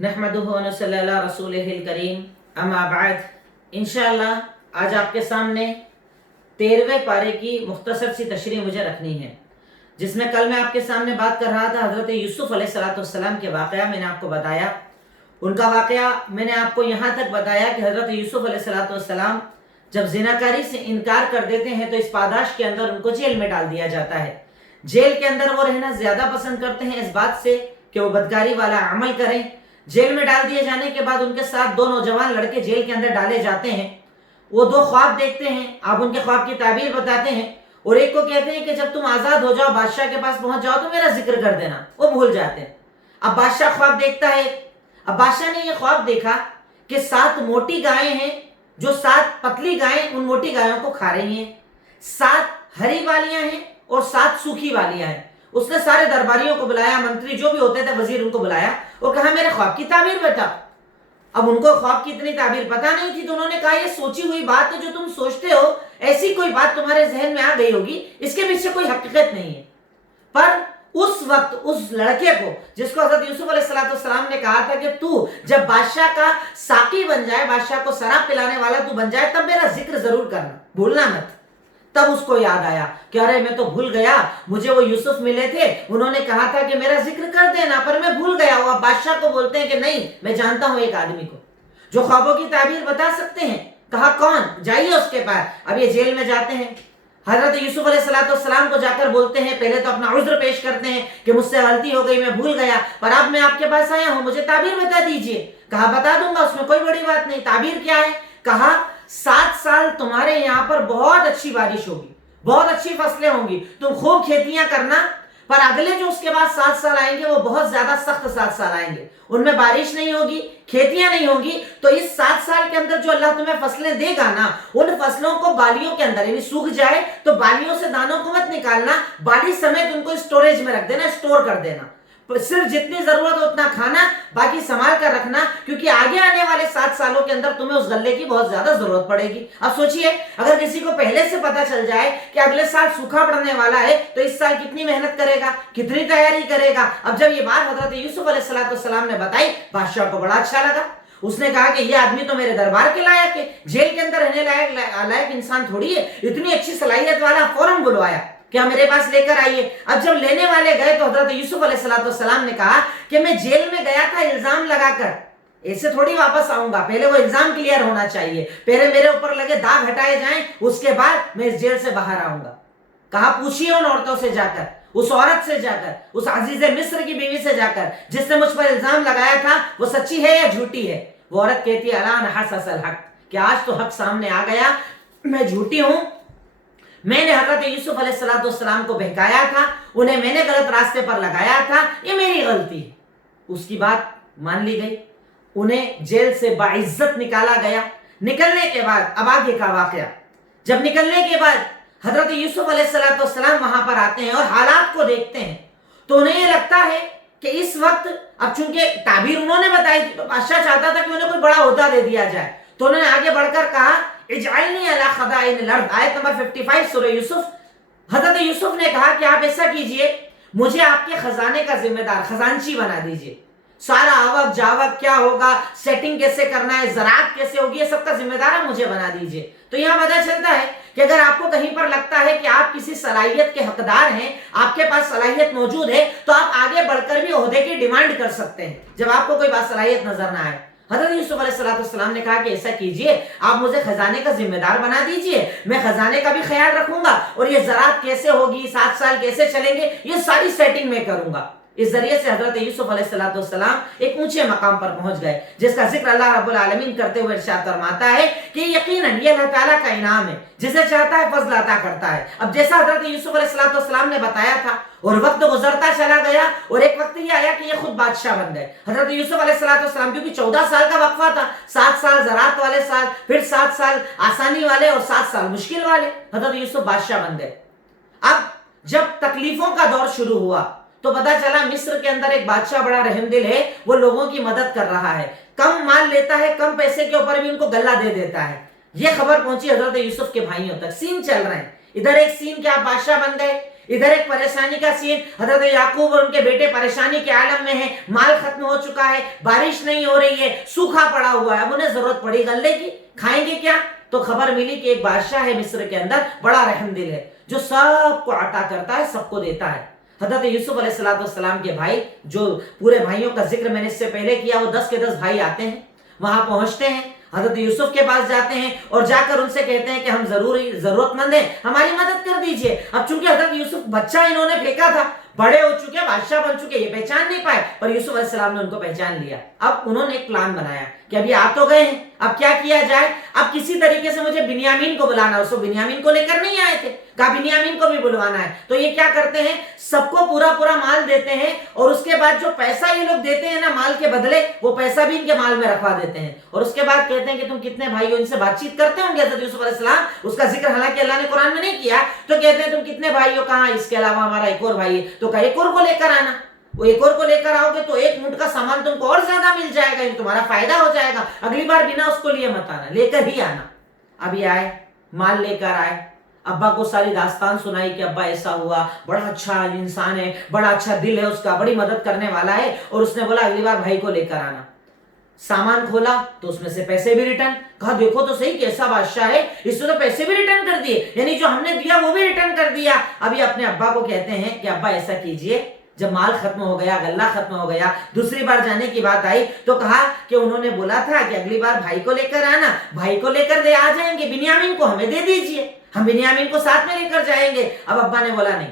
नहमदुहु व नसल्ली अला रसूलिहिल करीम अम्मा बाद। इंशाअल्लाह आज आपके सामने 13वें पारे की मुख्तसर सी तशरीह मुझे रखनी है, जिसमें कल मैं आपके सामने बात कर रहा था हज़रत यूसुफ़ अलैहिस्सलाम के वाक़या। मैंने आपको बताया उनका वाक़या, मैंने आपको यहाँ तक बताया कि हज़रत यूसुफ़ अलैहिस्सलाम जब ज़िनाकारी से इनकार कर देते हैं तो इस पादाश के अंदर उनको जेल में डाल दिया जाता है। जेल के अंदर वो रहना ज़्यादा पसंद करते हैं इस बात से कि वो बदकारी वाला अमल करें। जेल में डाल दिए जाने के बाद उनके साथ 2 नौजवान लड़के जेल के अंदर डाले जाते हैं। वो 2 ख्वाब देखते हैं, आप उनके ख्वाब की ताबीर बताते हैं और एक को कहते हैं कि जब तुम आज़ाद हो जाओ, बादशाह के पास पहुंच जाओ तो मेरा जिक्र कर देना। वो भूल जाते हैं। अब बादशाह ख्वाब देखता है। अब बादशाह ने ये ख्वाब देखा कि 7 मोटी गायें हैं, जो 7 पतली गायें उन मोटी गायों को खा रही हैं, 7 हरी वालियां हैं और 7 सूखी वालियां हैं। उसने सारे दरबारियों को बुलाया, मंत्री जो भी होते थे वजीर, उनको बुलाया और कहा मेरे ख्वाब की ताबीर बता। अब उनको ख्वाब की इतनी ताबीर पता नहीं थी, तो उन्होंने कहा ये सोची हुई बात है, जो तुम सोचते हो ऐसी कोई बात तुम्हारे जहन में आ गई होगी, इसके पीछे कोई हकीकत नहीं है। पर उस वक्त उस लड़के को, जिसको हज़रत यूसुफ अलैहिस्सलाम ने कहा था कि तू जब बादशाह का साकी बन जाए, बादशाह को शराब पिलाने वाला तू बन जाए, तब मेरा जिक्र जरूर करना, भूलना मत। तब उसको याद आया कि अरे मैं तो भूल गया, मुझे वो यूसुफ मिले थे, उन्होंने कहा था कि मेरा जिक्र कर देना, पर मैं भूल गया। वो बादशाह को बोलते हैं कि नहीं, मैं जानता हूं एक आदमी को जो ख्वाबों की ताबीर बता सकते हैं। कहा कौन? जाइए उसके पास। अब ये जेल में जाते हैं, हजरत यूसुफ अलैहिस्सलाम को जाकर बोलते हैं, पहले तो अपना उज्र पेश करते हैं कि मुझसे गलती हो गई, मैं भूल गया, पर अब मैं आपके पास आया हूं, मुझे ताबीर बता दीजिए। कहा बता दूंगा, उसमें कोई बड़ी बात नहीं। ताबीर क्या है? कहा 7 साल तुम्हारे यहाँ पर बहुत अच्छी बारिश होगी, बहुत अच्छी फसलें होंगी, तुम खूब खेतियां करना, पर अगले जो उसके बाद 7 साल आएंगे वो बहुत ज्यादा सख्त 7 साल आएंगे, उनमें बारिश नहीं होगी, खेतियां नहीं होगी। तो इस 7 साल के अंदर जो अल्लाह तुम्हें फसलें देगा ना, उन फसलों को बालियों के अंदर, यानी सूख जाए तो बालियों से दानों को मत निकालना, बाली समेत उनको स्टोरेज में रख देना, स्टोर कर देना। सिर्फ जितनी जरूरत हो उतना खाना, बाकी संभाल कर रखना, क्योंकि आगे आने वाले 7 सालों के अंदर तुम्हें उस गल्ले की बहुत ज्यादा जरूरत पड़ेगी। अब सोचिए, अगर किसी को पहले से पता चल जाए कि अगले साल सूखा पड़ने वाला है, तो इस साल कितनी मेहनत करेगा, कितनी तैयारी करेगा। अब जब ये बात हजरत यूसुफ अलैहिस्सलाम ने बताई, बादशाह को बड़ा अच्छा लगा। उसने कहा कि ये आदमी तो मेरे दरबार के लायक है, जेल के अंदर रहने लायक इंसान थोड़ी है, इतनी अच्छी सलाहियत वाला। फौरन बुलवाया, क्या मेरे पास लेकर आइए। अब जब लेने वाले गए तो हजरत यूसुफ अलैहिस्सलाम ने कहा कि मैं जेल में गया था इल्जाम लगाकर, ऐसे थोड़ी वापस आऊंगा, पहले वो इल्जाम क्लियर होना चाहिए, पहले मेरे ऊपर लगे दाग हटाए जाएं, उसके बाद मैं इस जेल से बाहर आऊंगा। कहा पूछिए उन औरतों से जाकर, उस औरत से जाकर, उस अजीज मिस्र की बीवी से जाकर, जिसने मुझ पर इल्जाम लगाया था, वो सच्ची है या झूठी है। वो औरत कहती है अलान हसल हक, कि आज तो हक सामने आ गया, मैं झूठी हूं, मैंने हजरत यूसुफ अलैहिस्सलाम को बहकाया था, उन्हें मैंने गलत रास्ते पर लगाया था, ये मेरी गलती है। उसकी बात मान ली गई, उन्हें जेल से बाइज्जत निकाला गया। निकलने के बाद अब आगे का वाकया, जब निकलने के बाद हजरत यूसुफ अलैहिस्सलाम वहां पर आते हैं और हालात को देखते हैं, तो उन्हें ये लगता है कि इस वक्त, अब चूंकि ताबीर उन्होंने बताई थी, तो बादशाह चाहता था कि उन्हें कोई बड़ा ओहदा दे दिया जाए, तो उन्होंने आगे बढ़कर कहा इजअलनी अला खज़ाइनिल अर्द, आयत नंबर 55 सूरह यूसुफ। हजरत यूसुफ ने कहा कि आप ऐसा कीजिए, मुझे आपके खजाने का जिम्मेदार, खजांची बना दीजिए, सारा आवक जावक क्या होगा, सेटिंग कैसे करना है, ज़राअत कैसे होगी, ये सबका जिम्मेदार है, मुझे बना दीजिए। तो यहां पता चलता है कि अगर आपको कहीं पर लगता है कि आप किसी सलाहियत के हकदार हैं, आपके पास सलाहियत मौजूद है, तो आप आगे बढ़कर भी ओहदे की डिमांड कर सकते हैं, जब आपको कोई बात सलाहियत नजर ना आए। हज़रत यूसुफ अलैहिस्सलाम ने कहा कि ऐसा कीजिए, आप मुझे खजाने का जिम्मेदार बना दीजिए, मैं खजाने का भी ख्याल रखूंगा, और ये ज़राअत कैसे होगी, 7 साल कैसे चलेंगे, ये सारी सेटिंग मैं करूंगा। इस जरिए से हजरत यूसुफ अलैहिस्सलाम एक ऊंचे मकाम पर पहुंच गए, जिसका जिक्र अल्लाह रब्बुल आलमीन करते हुए इरशाद फरमाता है कि यकीनन ये अल्लाह ताला का इनाम है, जिसे चाहता है फजल अता करता है। अब जैसा हजरत यूसुफ अलैहिस्सलाम ने बताया था, और वक्त गुजरता चला गया, और एक वक्त ये आया कि ये खुद बादशाह बन गए। हजरत यूसुफ अलैहिस्सलाम, क्योंकि 14 साल का वक्फा था, 7 साल ज़राअत वाले साल, फिर 7 साल आसानी वाले और 7 साल मुश्किल वाले, हजरत यूसुफ बादशाह बन गए। अब जब तकलीफों का दौर शुरू हुआ, तो पता चला मिस्र के अंदर एक बादशाह बड़ा रहमदिल है, वो लोगों की मदद कर रहा है, कम माल लेता है, कम पैसे के ऊपर भी उनको गल्ला दे देता है। ये खबर पहुंची हजरत यूसुफ के भाइयों तक। सीन चल रहे हैं, इधर एक सीन कि आप बादशाह बन गए, इधर एक परेशानी का सीन, हजरत याकूब और उनके बेटे परेशानी के आलम में हैं, माल खत्म हो चुका है, बारिश नहीं हो रही है, सूखा पड़ा हुआ है, अब उन्हें जरूरत पड़ी गल्ले की, खाएंगे क्या? तो खबर मिली कि एक बादशाह है मिस्र के अंदर, बड़ा रहमदिल है, जो सबको अता करता है, सबको देता है। हजरत यूसुफ अलैहिस्सलाम के भाई, जो पूरे भाइयों का जिक्र मैंने इससे पहले किया, वो 10 के 10 भाई आते हैं, वहां पहुंचते हैं, हजरत यूसुफ के पास जाते हैं और जाकर उनसे कहते हैं कि हम जरूरतमंद हैं, हमारी मदद कर दीजिए। अब चूंकि हजरत यूसुफ बच्चा इन्होंने फेंका था, बड़े हो चुके, बादशाह बन चुके, ये पहचान नहीं पाए, पर यूसुफ अलैहिस्सलाम ने उनको पहचान लिया। अब उन्होंने एक प्लान बनाया कि अभी आ तो गए हैं, अब क्या किया जाए? अब किसी तरीके से मुझे बिन्यामीन को बुलाना, उसको बिन्यामीन को लेकर नहीं आए थे, कहा बिन्यामीन को भी बुलवाना है। तो ये क्या करते हैं, सबको पूरा पूरा माल देते हैं और उसके बाद जो पैसा ये लोग देते हैं ना माल के बदले, वो पैसा भी इनके माल में रखवा देते हैं और उसके बाद कहते हैं कि तुम कितने भाई हो, इनसे बातचीत करते होंगे हज़रत यूसुफ अलैहिस्सलाम, उसका जिक्र हालांकि अल्लाह ने कुरान में नहीं किया, तो कहते हैं तुम कितने भाई हो, कहा इसके अलावा हमारा एक और भाई है, तो कहा एक और को लेकर आना, वो एक और को लेकर आओगे तो एक मुठ का सामान तुमको और ज्यादा मिल जाएगा, तुम्हारा फायदा हो जाएगा, अगली बार बिना उसको लिए मत आना, लेकर ही आना। अभी आए, माल लेकर आए, अब्बा को सारी दास्तान सुनाई कि अब्बा ऐसा हुआ, बड़ा अच्छा इंसान है, बड़ा अच्छा दिल है उसका, बड़ी मदद करने वाला है, और उसने बोला अगली बार भाई को लेकर आना। सामान खोला तो उसमें से पैसे भी रिटर्न, कहा देखो तो सही कैसा बादशाह है, इसने तो पैसे भी रिटर्न कर दिए, यानी जो हमने दिया वो भी रिटर्न कर दिया। अभी अपने अब्बा को कहते हैं कि अब्बा ऐसा कीजिए, जब माल खत्म हो गया, गल्ला खत्म हो गया, दूसरी बार जाने की बात आई तो कहा कि उन्होंने बोला था कि अगली बार भाई को लेकर आना, भाई को लेकर दे आ जाएंगे, बिन्यामीन को हमें दे दीजिए, हम बिन्यामीन को साथ में लेकर जाएंगे। अब अब्बा ने बोला नहीं,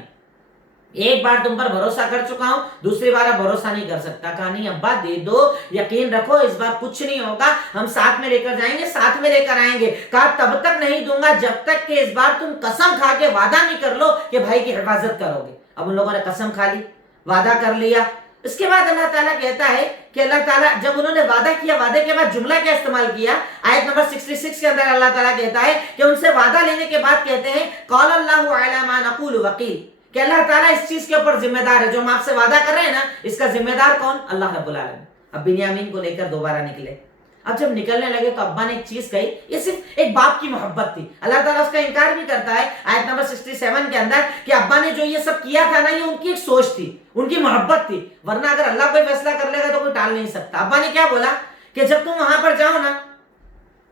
एक बार तुम पर भरोसा कर चुका हूं, दूसरी बार अब भरोसा नहीं कर सकता। कहा नहीं अब्बा दे दो, यकीन रखो इस बार कुछ नहीं होगा, हम साथ में लेकर जाएंगे, साथ में लेकर आएंगे। कहा तब तक नहीं दूंगा जब तक कि इस बार तुम कसम खा के वादा नहीं कर लो कि भाई की हिफाजत करोगे। अब उन लोगों ने कसम खा ली, वादा कर लिया। इसके बाद अल्लाह ताला कहता है कि अल्लाह ताला जब उन्होंने वादा किया, वादे के बाद जुमला क्या इस्तेमाल किया, आयत नंबर 66 के अंदर अल्लाह ताला कहता है कि उनसे वादा लेने के बाद कहते हैं क़ाल अल्लाहु अला मा नक़ूलु वकील, कि अल्लाह ताला इस चीज के ऊपर जिम्मेदार है, जो हम आपसे वादा कर रहे हैं ना, इसका जिम्मेदार कौन? अल्लाह रब्बुल आलमीन। अब बिन्यामीन को लेकर दोबारा निकले। अब जब निकलने लगे तो अब्बा ने एक चीज कही, ये सिर्फ एक बाप की मोहब्बत थी, अल्लाह ताला उसका इनकार भी करता है आयत नंबर 67 के अंदर कि अब्बा ने जो ये सब किया था ना, ये उनकी एक सोच थी, उनकी मोहब्बत थी, वरना अगर अल्लाह कोई फैसला कर लेगा तो कोई टाल नहीं सकता। अब्बा ने क्या बोला कि जब तुम वहां पर जाओ ना,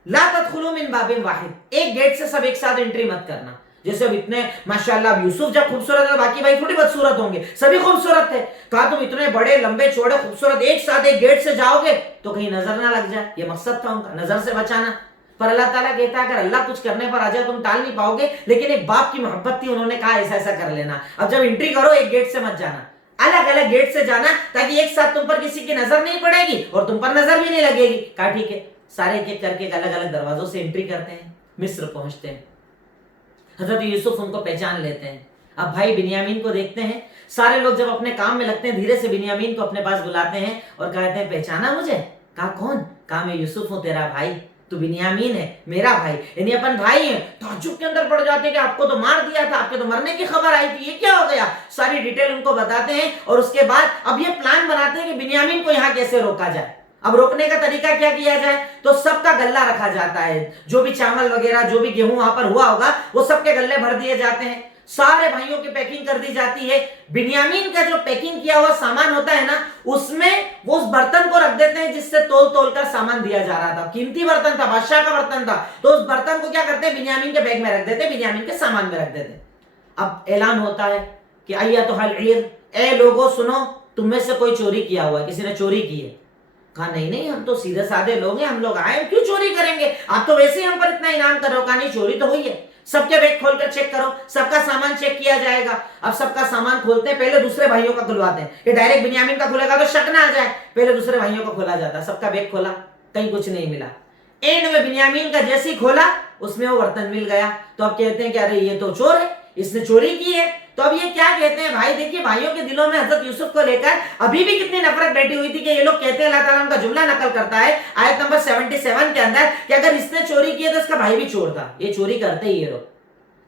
ला तदखुलू मिन बाबिन वाहिद, एक गेट से सब एक साथ एंट्री मत करना। जैसे अब इतने माशाल्लाह यूसुफ जब खूबसूरत है, बाकी भाई थोड़ी बदसूरत होंगे, सभी खूबसूरत थे, कहा तुम इतने बड़े लंबे चौड़े खूबसूरत एक साथ एक गेट से जाओगे तो कहीं नजर ना लग जाए, ये मकसद था उनका, नजर से बचाना। पर अल्लाह ताला कहता है अगर अल्लाह कुछ करने पर आ जाए तुम टाल नहीं पाओगे, लेकिन एक बाप की मोहब्बत थी, उन्होंने कहा ऐसा ऐसा कर लेना, अब जब एंट्री करो एक गेट से मत जाना, अलग अलग गेट से जाना, ताकि एक साथ तुम पर किसी की नजर नहीं पड़ेगी और तुम पर नजर भी नहीं लगेगी। कहा ठीक है, सारे एक एक करके अलग अलग दरवाजों से एंट्री करते हैं, मिस्र पहुंचते हैं। हजरत यूसुफ उनको पहचान लेते हैं। अब भाई बिन्यामीन को देखते हैं, सारे लोग जब अपने काम में लगते हैं, धीरे से बिन्यामीन को अपने पास बुलाते हैं और कहते हैं पहचाना मुझे? कहा कौन? कहा मैं यूसुफ हूं तेरा भाई, तू बिन्यामीन है मेरा भाई, यानी अपन भाई हैं। ताज्जुब के अंदर पड़ जाते हैं कि आपको तो मार दिया था, आपके तो मरने की खबर आई थी, ये क्या हो गया? सारी डिटेल उनको बताते हैं और उसके बाद अब ये प्लान बनाते हैं कि बिन्यामीन को यहाँ कैसे रोका जाए। अब रोकने का तरीका क्या किया जाए, तो सबका गल्ला रखा जाता है, जो भी चावल वगैरह जो भी गेहूं वहां पर हुआ होगा वो सबके गल्ले भर दिए जाते हैं, सारे भाइयों की पैकिंग कर दी जाती है। बिन्यामीन का जो पैकिंग किया हुआ सामान होता है ना, उसमें वो उस बर्तन को रख देते हैं जिससे तोल तोल कर सामान दिया जा रहा था, कीमती बर्तन था, बादशाह का बर्तन था, तो उस बर्तन को क्या करते हैं बिन्यामीन के बैग में रख देते, बिन्यामीन के सामान में रख देते। अब ऐलान होता है कि अय्यतुहल ईर, ए लोगों सुनो, तुम में से कोई चोरी किया हुआ है, किसी ने चोरी की है। कहा नहीं नहीं, हम तो सीधे साधे लोग हैं, हम लोग आए क्यों चोरी करेंगे, आप तो वैसे ही हम पर इतना इनाम कर रहे हो। कहा नहीं, चोरी तो हुई है, सबके बैग खोलकर चेक करो, सबका सामान चेक किया जाएगा। अब सबका सामान खोलते हैं, पहले दूसरे भाइयों का खुलवाते हैं, कि डायरेक्ट बिन्यामीन का खुलेगा तो शक ना आ जाए, पहले दूसरे भाइयों का खोला जाता है। सबका बैग खोला, कहीं कुछ नहीं मिला। एंड में बिन्यामीन का जैसे ही खोला उसमें वो बर्तन मिल गया। तो अब कहते हैं कि अरे ये तो चोर है, इसने चोरी की है। तो अब ये क्या कहते हैं, भाई देखिए भाइयों के दिलों में हजरत यूसुफ को लेकर अभी भी कितनी नफरत बैठी हुई थी कि ये लोग कहते हैं, अल्लाह ताला उनका जुमला नकल करता है आयत नंबर 77 के अंदर कि अगर इसने चोरी की है तो इसका भाई भी चोर था, ये चोरी करते ही ये लोग।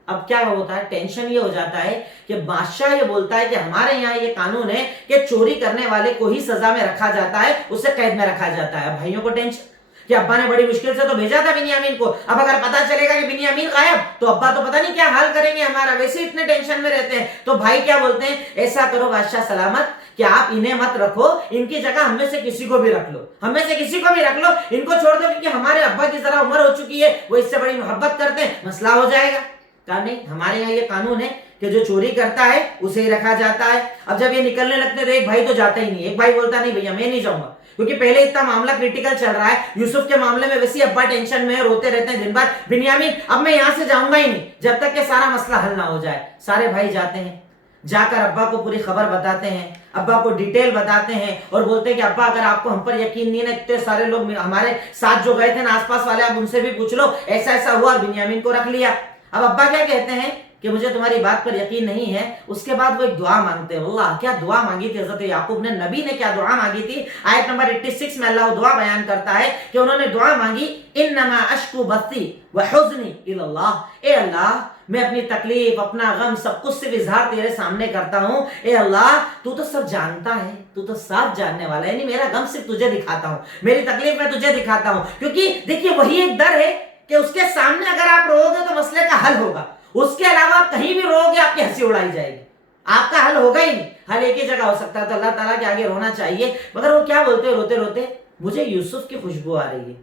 अब क्या होता है, टेंशन ये हो जाता है कि बादशाह ये बोलता है कि हमारे यहाँ ये कानून है कि चोरी करने वाले को ही सजा में रखा जाता है, उसे कैद में रखा जाता है। भाइयों को टेंशन کہ अब्बा ने बड़ी मुश्किल से तो भेजा था बिन्यामीन को, अब अगर पता चलेगा कि बिन्यामीन गायब तो अब्बा तो पता नहीं क्या हाल करेंगे हमारा, वैसे इतने टेंशन में रहते हैं। तो भाई क्या बोलते हैं, ऐसा करो बादशाह सलामत कि आप इन्हें मत रखो, इनकी जगह हम में से किसी को भी रख लो, हम में से किसी को भी रख लो, इनको छोड़ दो, क्योंकि हमारे अब्बा की जरा उम्र हो चुकी है, वो इससे बड़ी मोहब्बत करते हैं, मसला हो जाएगा। कहा नहीं, हमारे यहाँ ये कानून है कि जो चोरी करता है उसे ही रखा जाता है। अब जब ये निकलने लगते तो एक भाई तो जाता ही नहीं, एक भाई बोलता नहीं भैया मैं नहीं जाऊंगा, क्योंकि पहले इतना मामला क्रिटिकल चल रहा है, यूसुफ के मामले में वैसे अब्बा टेंशन में रोते रहते हैं दिन भर, बिन्यामीन अब मैं यहां से जाऊंगा ही नहीं जब तक कि सारा मसला हल ना हो जाए। सारे भाई जाते हैं, जाकर अब्बा को पूरी खबर बताते हैं, अब्बा को डिटेल बताते हैं और बोलते हैं कि अब्बा अगर आपको हम पर यकीन नहीं है, इतने सारे लोग हमारे साथ जो गए थे ना आसपास वाले, आप उनसे भी पूछ लो, ऐसा ऐसा हुआ और बिन्यामीन को रख लिया। अब अब्बा क्या कहते हैं कि मुझे तुम्हारी बात पर यकीन नहीं है। उसके बाद वो एक दुआ मांगते हैं। अल्लाह क्या दुआ मांगी थी हजरत याकूब ने, नबी ने क्या दुआ मांगी थी। आयत नंबर 86 में अल्लाह दुआ बयान करता है कि उन्होंने दुआ मांगी, इन्नमा अश्कु बस्ती व हुज़्नी इलल्लाह, ए अल्लाह मैं अपनी तकलीफ अपना गम सब कुछ से इजहार तेरे सामने करता हूँ। ए अल्लाह तू तो सब जानता है, तू तो सब जानने वाला है, यानी मेरा गम सिर्फ तुझे दिखाता हूँ, मेरी तकलीफ मैं तुझे दिखाता हूँ। क्योंकि देखिए वही एक डर है कि उसके सामने अगर आप रोओगे तो मसले का हल होगा, उसके अलावा आप कहीं भी रोओगे आपकी हंसी उड़ाई जाएगी, आपका हल होगा ही नहीं। हल एक ही जगह हो सकता है, तो अल्लाह ताला के आगे रोना चाहिए। मगर वो क्या बोलते रोते रोते, मुझे यूसुफ की खुशबू आ रही है,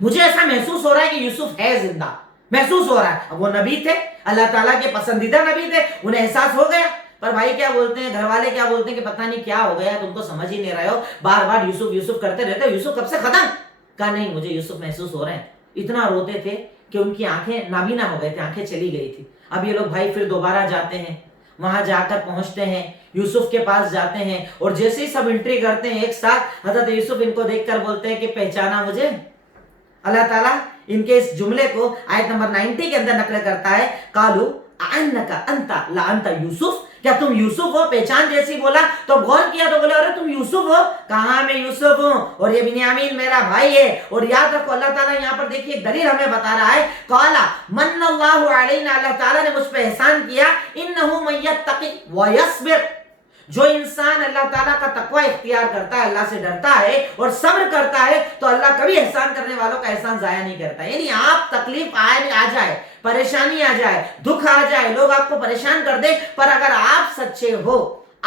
मुझे ऐसा महसूस हो रहा है कि यूसुफ है जिंदा, महसूस हो रहा है। अब वो नबी थे, अल्लाह ताला के पसंदीदा नबी थे, उन्हें एहसास हो गया। पर भाई क्या बोलते हैं, घर वाले क्या बोलते हैं कि पता नहीं क्या हो गया, तुम तो समझ ही नहीं रहे हो, बार बार यूसुफ यूसुफ करते रहते हो, यूसुफ कब से खत्म। कहा नहीं मुझे यूसुफ महसूस हो रहे हैं। इतना रोते थे कि उनकी आंखें नाबीना हो गए थे, आंखें चली गई थी। अब ये लोग भाई फिर दोबारा जाते हैं, वहां जाकर पहुंचते हैं, यूसुफ के पास जाते हैं और जैसे ही सब एंट्री करते हैं एक साथ, हजरत यूसुफ इनको देखकर बोलते हैं कि पहचाना मुझे। अल्लाह ताला इनके इस जुमले को आयत नंबर 90 के अंदर नकल करता है, कालू अन्नका अंता ला अंता यूसुफ, क्या तुम यूसुफ हो। पहचान जैसी बोला तो गौर किया तो बोले अरे तुम यूसुफ हो। कहा मैं यूसुफ हूं और ये बिन्यामीन मेरा भाई है। और याद रखो अल्लाह ताला यहाँ पर देखिए दलील हमें बता रहा है, काला मन्नल्लाहु अलैना, अल्लाह ताला ने मुझ पे एहसान किया, इन्नहु मय्यत्तकी व यस्बिर, जो इंसान अल्लाह ताला का तकवा इख्तियार करता है, अल्लाह से डरता है और सब्र करता है, तो अल्लाह कभी एहसान करने वालों का एहसान जाया नहीं करता। यानी आप तकलीफ आ जाए, परेशानी आ जाए, दुख आ जाए, लोग आपको परेशान कर दे, पर अगर आप सच्चे हो,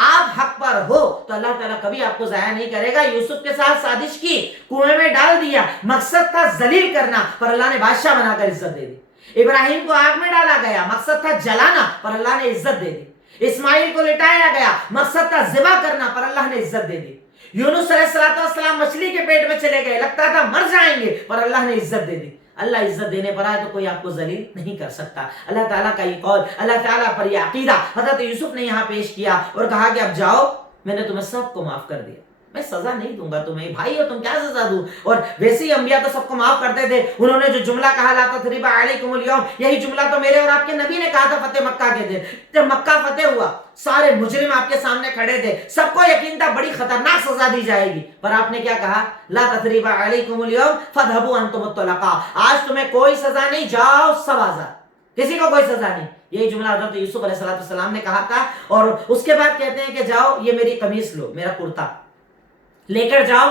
आप हक पर हो, तो अल्लाह ताला कभी आपको जाया नहीं करेगा। यूसुफ के साथ साजिश की, कुएं में डाल दिया, मकसद था जलील करना, पर अल्लाह ने बादशाह बनाकर इज्जत दे दी। इब्राहिम को आग में डाला गया, मकसद था जलाना, पर अल्लाह ने इज्जत दे दी। इस्माइल को लिटाया गया, मकसद था ज़िबा करना, पर अल्लाह ने इज्जत दे दी। यूनुस अलैहिस्सलाम मछली के पेट में चले गए, लगता था मर जाएंगे, पर अल्लाह ने इज्जत दे दी। अल्लाह इज्जत देने पर आए तो कोई आपको जलील नहीं कर सकता। अल्लाह ताला का ये कौल, अल्लाह ताला पर ये अकीदा हज़रत यूसुफ ने यहाँ पेश किया और कहा कि अब जाओ, मैंने तुम्हें सबको माफ कर दिया, मैं सजा नहीं दूंगा तुम्हें, भाई हो तुम क्या सजा दूं। और वैसे ही अंबिया तो सबको माफ करते थे। उन्होंने जो जुमला कहा ला तथरीबा अलैकुमुल यौम, यही जुमला तो मेरे और आपके नबी ने कहा था फतेह मक्का के दिन। जब मक्का फतेह हुआ, सारे मुजरिम आपके सामने खड़े थे, सबको यकीन था बड़ी खतरनाक सजा दी जाएगी, पर आपने क्या कहा, ला तथरीबा अलैकुमुल यौम फदहबू अंतुमुत तुलका, आज तुम्हें कोई सजा नहीं, जाओ सब आजाद, किसी को कोई सजा नहीं। यही जुमला हज़रत यूसुफ अलैहिस्सलाम ने कहा था। और उसके बाद कहते हैं कि जाओ ये मेरी कमीज लो, मेरा कुर्ता लेकर जाओ,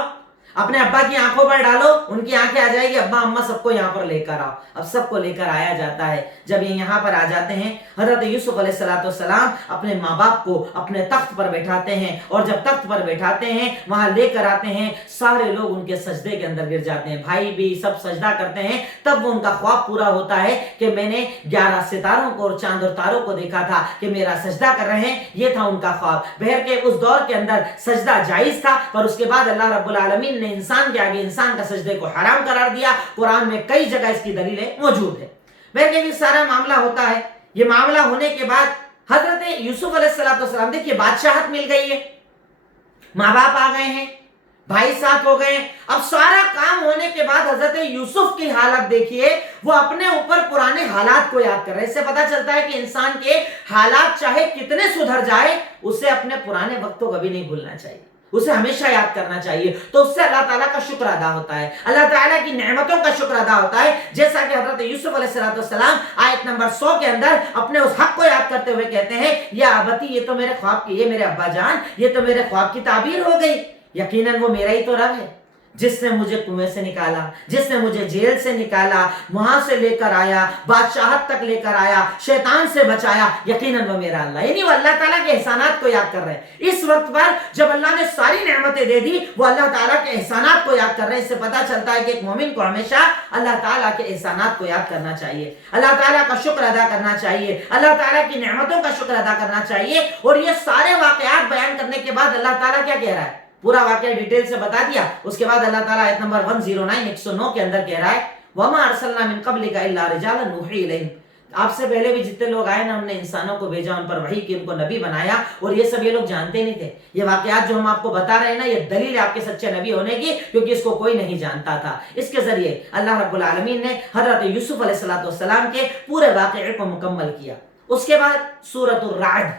अपने अब्बा की आंखों पर डालो, उनकी आंखें आ जाएगी, अब्बा अम्मा सबको यहाँ पर लेकर आओ। अब सबको लेकर आया जाता है। जब ये यहाँ पर आ जाते हैं, हजरत यूसुफ अलैहिस्सलाम अपने माँ बाप को अपने तख्त पर बैठाते हैं, और जब तख्त पर बैठाते हैं वहां लेकर आते हैं, सारे लोग उनके सजदे के अंदर गिर जाते हैं, भाई भी सब सजदा करते हैं। तब वो उनका ख्वाब पूरा होता है कि मैंने 11 सितारों को और चांद और तारों को देखा था कि मेरा सजदा कर रहे हैं, ये था उनका ख्वाब। बहर के उस दौर के अंदर सजदा जायज था, पर उसके बाद अल्लाह रब्बुल आलमीन ने इंसान के आगे इंसान का सजदे को हराम करार दिया। कुरान में कई जगह इसकी दलीलें मौजूद है। वैसे सारा मामला होता है। ये मामला होने के बाद हजरत यूसुफ अलैहिस्सलाम, देखिए बादशाहत मिल गई है, माँ बाप आ गए हैं, भाई साथ हो गए। अब सारा काम होने के बाद हजरत यूसुफ की हालत देखिए, वो अपने ऊपर पुराने हालात को याद कर रहे हैं। इससे पता चलता है कि इंसान के हालात चाहे कितने सुधर जाए, उसे अपने पुराने वक्त को कभी नहीं भूलना चाहिए, उसे हमेशा याद करना चाहिए। तो उससे अल्लाह ताला का शुक्र अदा होता है, अल्लाह ताला की नेमतों का शुक्र अदा होता है। जैसा कि हजरत यूसुफ अलैहिस्सलाम आयत नंबर 100 के अंदर अपने उस हक को याद करते हुए कहते हैं, या अबती, ये तो मेरे ख्वाब की, ये मेरे अब्बा जान, ये तो मेरे ख्वाब की ताबीर हो गई, यकीनन वो मेरा ही तो रब है, جس نے مجھے کنویں سے نکالا، جس نے مجھے جیل سے نکالا، وہاں سے لے کر آیا، بادشاہت تک لے کر آیا، شیطان سے بچایا، یقیناً وہ میرا اللہ، یعنی وہ اللہ تعالیٰ کے احسانات کو یاد کر رہے ہیں۔ اس وقت پر جب اللہ نے ساری نعمتیں دے دی، وہ اللہ تعالیٰ کے احسانات کو یاد کر رہے ہیں۔ اس سے پتہ چلتا ہے کہ ایک مومن کو ہمیشہ اللہ تعالیٰ کے احسانات کو یاد کرنا چاہیے، اللہ تعالیٰ کا شکر ادا کرنا چاہیے، اللہ تعالیٰ کی نعمتوں کا شکر ادا کرنا چاہیے۔ اور یہ سارے واقعات بیان کرنے کے بعد اللہ تعالیٰ کیا کہہ رہا ہے؟ پورا واقعہ ڈیٹیل سے بتا دیا۔ اس کے بعد اللہ تعالیٰ آیت نمبر 109 کے اندر کہہ رہا ہے وَمَا أَرْسَلْنَا مِن قَبْلِكَ إِلَّا رِجَالًا نُوحِي إِلَيْهِمْ، آپ سے پہلے بھی جتنے لوگ آئے نا، ہم نے انسانوں کو بھیجا، ان پر وحی کی، ان کو نبی بنایا، اور یہ سب یہ لوگ جانتے نہیں تھے۔ یہ واقعات جو ہم آپ کو بتا رہے ہیں نا، یہ دلیل ہے آپ کے سچے نبی ہونے کی، کیونکہ اس کو کوئی نہیں جانتا تھا۔ اس کے ذریعے اللہ رب العالمین نے حضرت یوسف علیہ السلام کے پورے واقعے کو مکمل کیا۔ اس کے بعد سورۃ الرعد،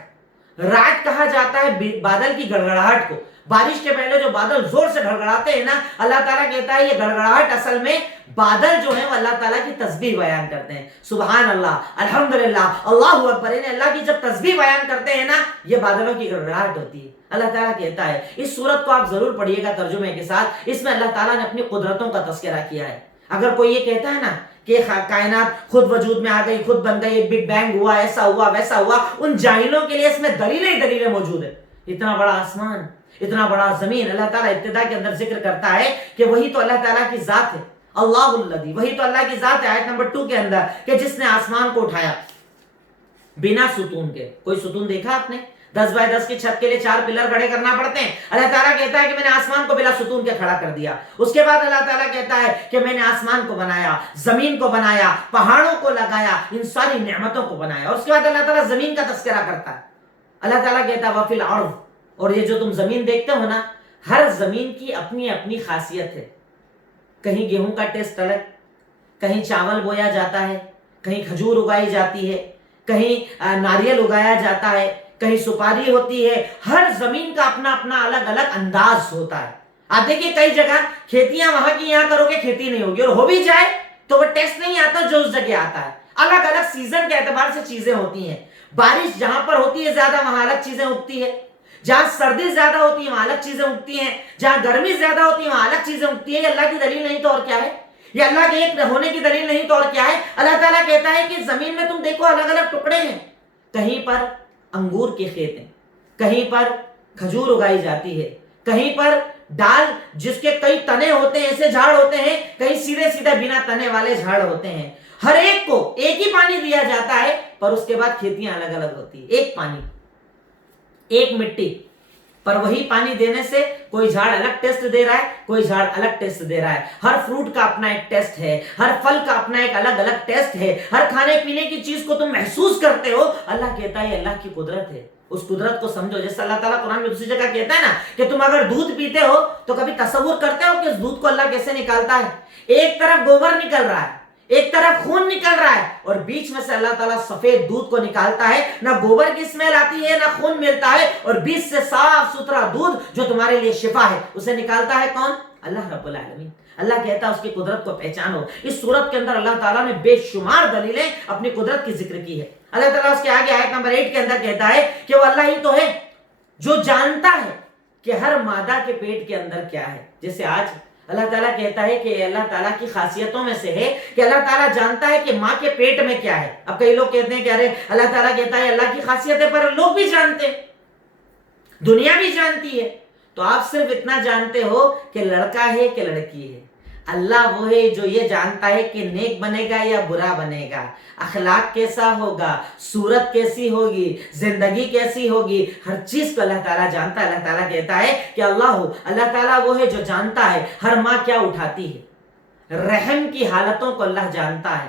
رعد کہا جاتا ہے بادل کی گڑگڑاہٹ کو۔ بارش کے پہلے جو بادل زور سے گڑگڑاتے ہیں نا، اللہ تعالیٰ کہتا ہے یہ گڑگڑاہٹ اصل میں بادل جو ہیں وہ اللہ تعالیٰ کی تسبیح بیان کرتے ہیں۔ سبحان اللہ، الحمدللہ، اللہ اکبر، انہیں اللہ کی جب تسبیح بیان کرتے ہیں نا، یہ بادلوں کی گڑگڑاہٹ ہوتی ہے۔ اللہ تعالیٰ کہتا ہے، اس سورت کو آپ ضرور پڑھیے گا ترجمے کے ساتھ، اس میں اللہ تعالیٰ نے اپنی قدرتوں کا تذکرہ کیا ہے۔ اگر کوئی یہ کہتا ہے نا کہ کائنات خود وجود میں آ گئی، خود بن گئی، ایک بگ بینگ ہوا، ایسا ہوا ویسا ہوا، ان جاہلوں کے لیے اس میں دلیلیں ہی دلیلیں موجود ہیں۔ اتنا بڑا آسمان، اتنا بڑا زمین، اللہ تعالیٰ ابتدا کے اندر ذکر کرتا ہے کہ وہی تو اللہ تعالیٰ کی ذات ہے، اللہ الذی، وہی تو اللہ کی ذات ہے آیت نمبر 2 کے اندر، کہ جس نے آسمان کو اٹھایا بنا ستون کے۔ کوئی ستون دیکھا آپ نے؟ 10 بائی 10 کی چھت کے لیے 4 پلر کھڑے کرنا پڑتے ہیں۔ اللہ تعالیٰ کہتا ہے کہ میں نے آسمان کو بلا ستون کے کھڑا کر دیا۔ اس کے بعد اللہ تعالیٰ کہتا ہے کہ میں نے آسمان کو بنایا، زمین کو بنایا، پہاڑوں کو لگایا، ان ساری نعمتوں کو بنایا۔ اور اس کے بعد اللہ تعالیٰ زمین کا تذکرہ کرتا ہے۔ اللہ تعالیٰ کہتا ہے وَفِي الْأَرْضِ، اور یہ جو تم زمین دیکھتے ہو نا، ہر زمین کی اپنی اپنی خاصیت ہے۔ کہیں گیہوں کا ٹیسٹ الگ، کہیں چاول بویا جاتا ہے، کہیں کھجور اگائی جاتی ہے، کہیں ناریل اگایا جاتا ہے، کہیں سپاری ہوتی ہے۔ ہر زمین کا اپنا اپنا الگ الگ انداز ہوتا ہے۔ آپ دیکھیے کئی جگہ کھیتیاں وہاں کی یہاں کرو گے کھیتی نہیں ہوگی، اور ہو بھی جائے تو وہ ٹیسٹ نہیں آتا جو اس جگہ آتا ہے۔ الگ الگ سیزن کے اعتبار سے چیزیں ہوتی ہیں۔ بارش جہاں پر ہوتی ہے زیادہ، وہاں الگ چیزیں اگتی ہے۔ جہاں سردی زیادہ ہوتی ہے وہاں الگ چیزیں اگتی ہیں، جہاں گرمی زیادہ ہوتی ہے وہاں الگ چیزیں اگتی ہیں۔ یہ اللہ کی دلیل نہیں تو اور کیا ہے؟ یہ اللہ کے ایک ہونے کی دلیل نہیں تو اور کیا ہے؟ اللہ تعالیٰ کہتا ہے کہ زمین میں تم دیکھو الگ الگ ٹکڑے ہیں، کہیں پر انگور کے کھیت ہیں، کہیں پر کھجور اگائی جاتی ہے، کہیں پر ڈال جس کے کئی تنے ہوتے ہیں، ایسے جھاڑ ہوتے ہیں، کہیں سیدھے سیدھے بنا تنے والے جھاڑ ہوتے ہیں۔ ہر ایک کو ایک ہی پانی دیا جاتا ہے، پر اس کے بعد کھیتیاں الگ الگ ہوتی ہیں۔ ایک پانی، ایک مٹی، پر وہی پانی دینے سے کوئی جھاڑ الگ ٹیسٹ دے رہا ہے، کوئی جھاڑ الگ ٹیسٹ دے رہا ہے۔ ہر فروٹ کا اپنا ایک ٹیسٹ ہے، ہر پھل کا اپنا ایک الگ الگ ٹیسٹ ہے۔ ہر کھانے پینے کی چیز کو تم محسوس کرتے ہو، اللہ کہتا ہے اللہ کی قدرت ہے، اس قدرت کو سمجھو۔ جیسے اللہ تعالیٰ قرآن میں دوسری جگہ کہتا ہے نا کہ تم اگر دودھ پیتے ہو تو کبھی تصور کرتے ہو کہ اس دودھ کو اللہ کیسے نکالتا ہے؟ ایک طرف گوبر نکل رہا ہے، ایک طرف خون نکل رہا ہے، اور بیچ میں سے اللہ تعالیٰ سفید دودھ کو نکالتا ہے۔ نہ گوبر کی اسمیل آتی ہے، نہ خون ملتا ہے، اور بیچ سے صاف ستھرا دودھ جو تمہارے لیے شفا ہے، اسے نکالتا ہے کون؟ اللہ رب العالمین۔ اللہ کہتا ہے اس کی قدرت کو پہچانو۔ اس صورت کے اندر اللہ تعالیٰ نے بے شمار دلیلیں اپنی قدرت کی ذکر کی ہے۔ اللہ تعالیٰ اس کے آگے آیت نمبر 8 کے اندر کہتا ہے کہ وہ اللہ ہی تو ہے جو جانتا ہے کہ ہر مادہ کے پیٹ کے اندر کیا ہے۔ جیسے آج اللہ تعالیٰ کہتا ہے کہ اللہ تعالیٰ کی خاصیتوں میں سے ہے کہ اللہ تعالیٰ جانتا ہے کہ ماں کے پیٹ میں کیا ہے۔ اب کئی لوگ کہتے ہیں کہ ارے اللہ تعالیٰ کہتا ہے اللہ کی خاصیت ہے، پر لوگ بھی جانتے ہیں، دنیا بھی جانتی ہے۔ تو آپ صرف اتنا جانتے ہو کہ لڑکا ہے کہ لڑکی ہے۔ اللہ وہ ہے جو یہ جانتا ہے کہ نیک بنے گا یا برا بنے گا، اخلاق کیسا ہوگا، صورت کیسی ہوگی، زندگی کیسی ہوگی، ہر چیز کو اللہ تعالیٰ جانتا ہے۔ اللہ تعالیٰ کہتا ہے کہ اللہ تعالیٰ وہ ہے جو جانتا ہے ہر ماں کیا اٹھاتی ہے، رحم کی حالتوں کو اللہ جانتا ہے،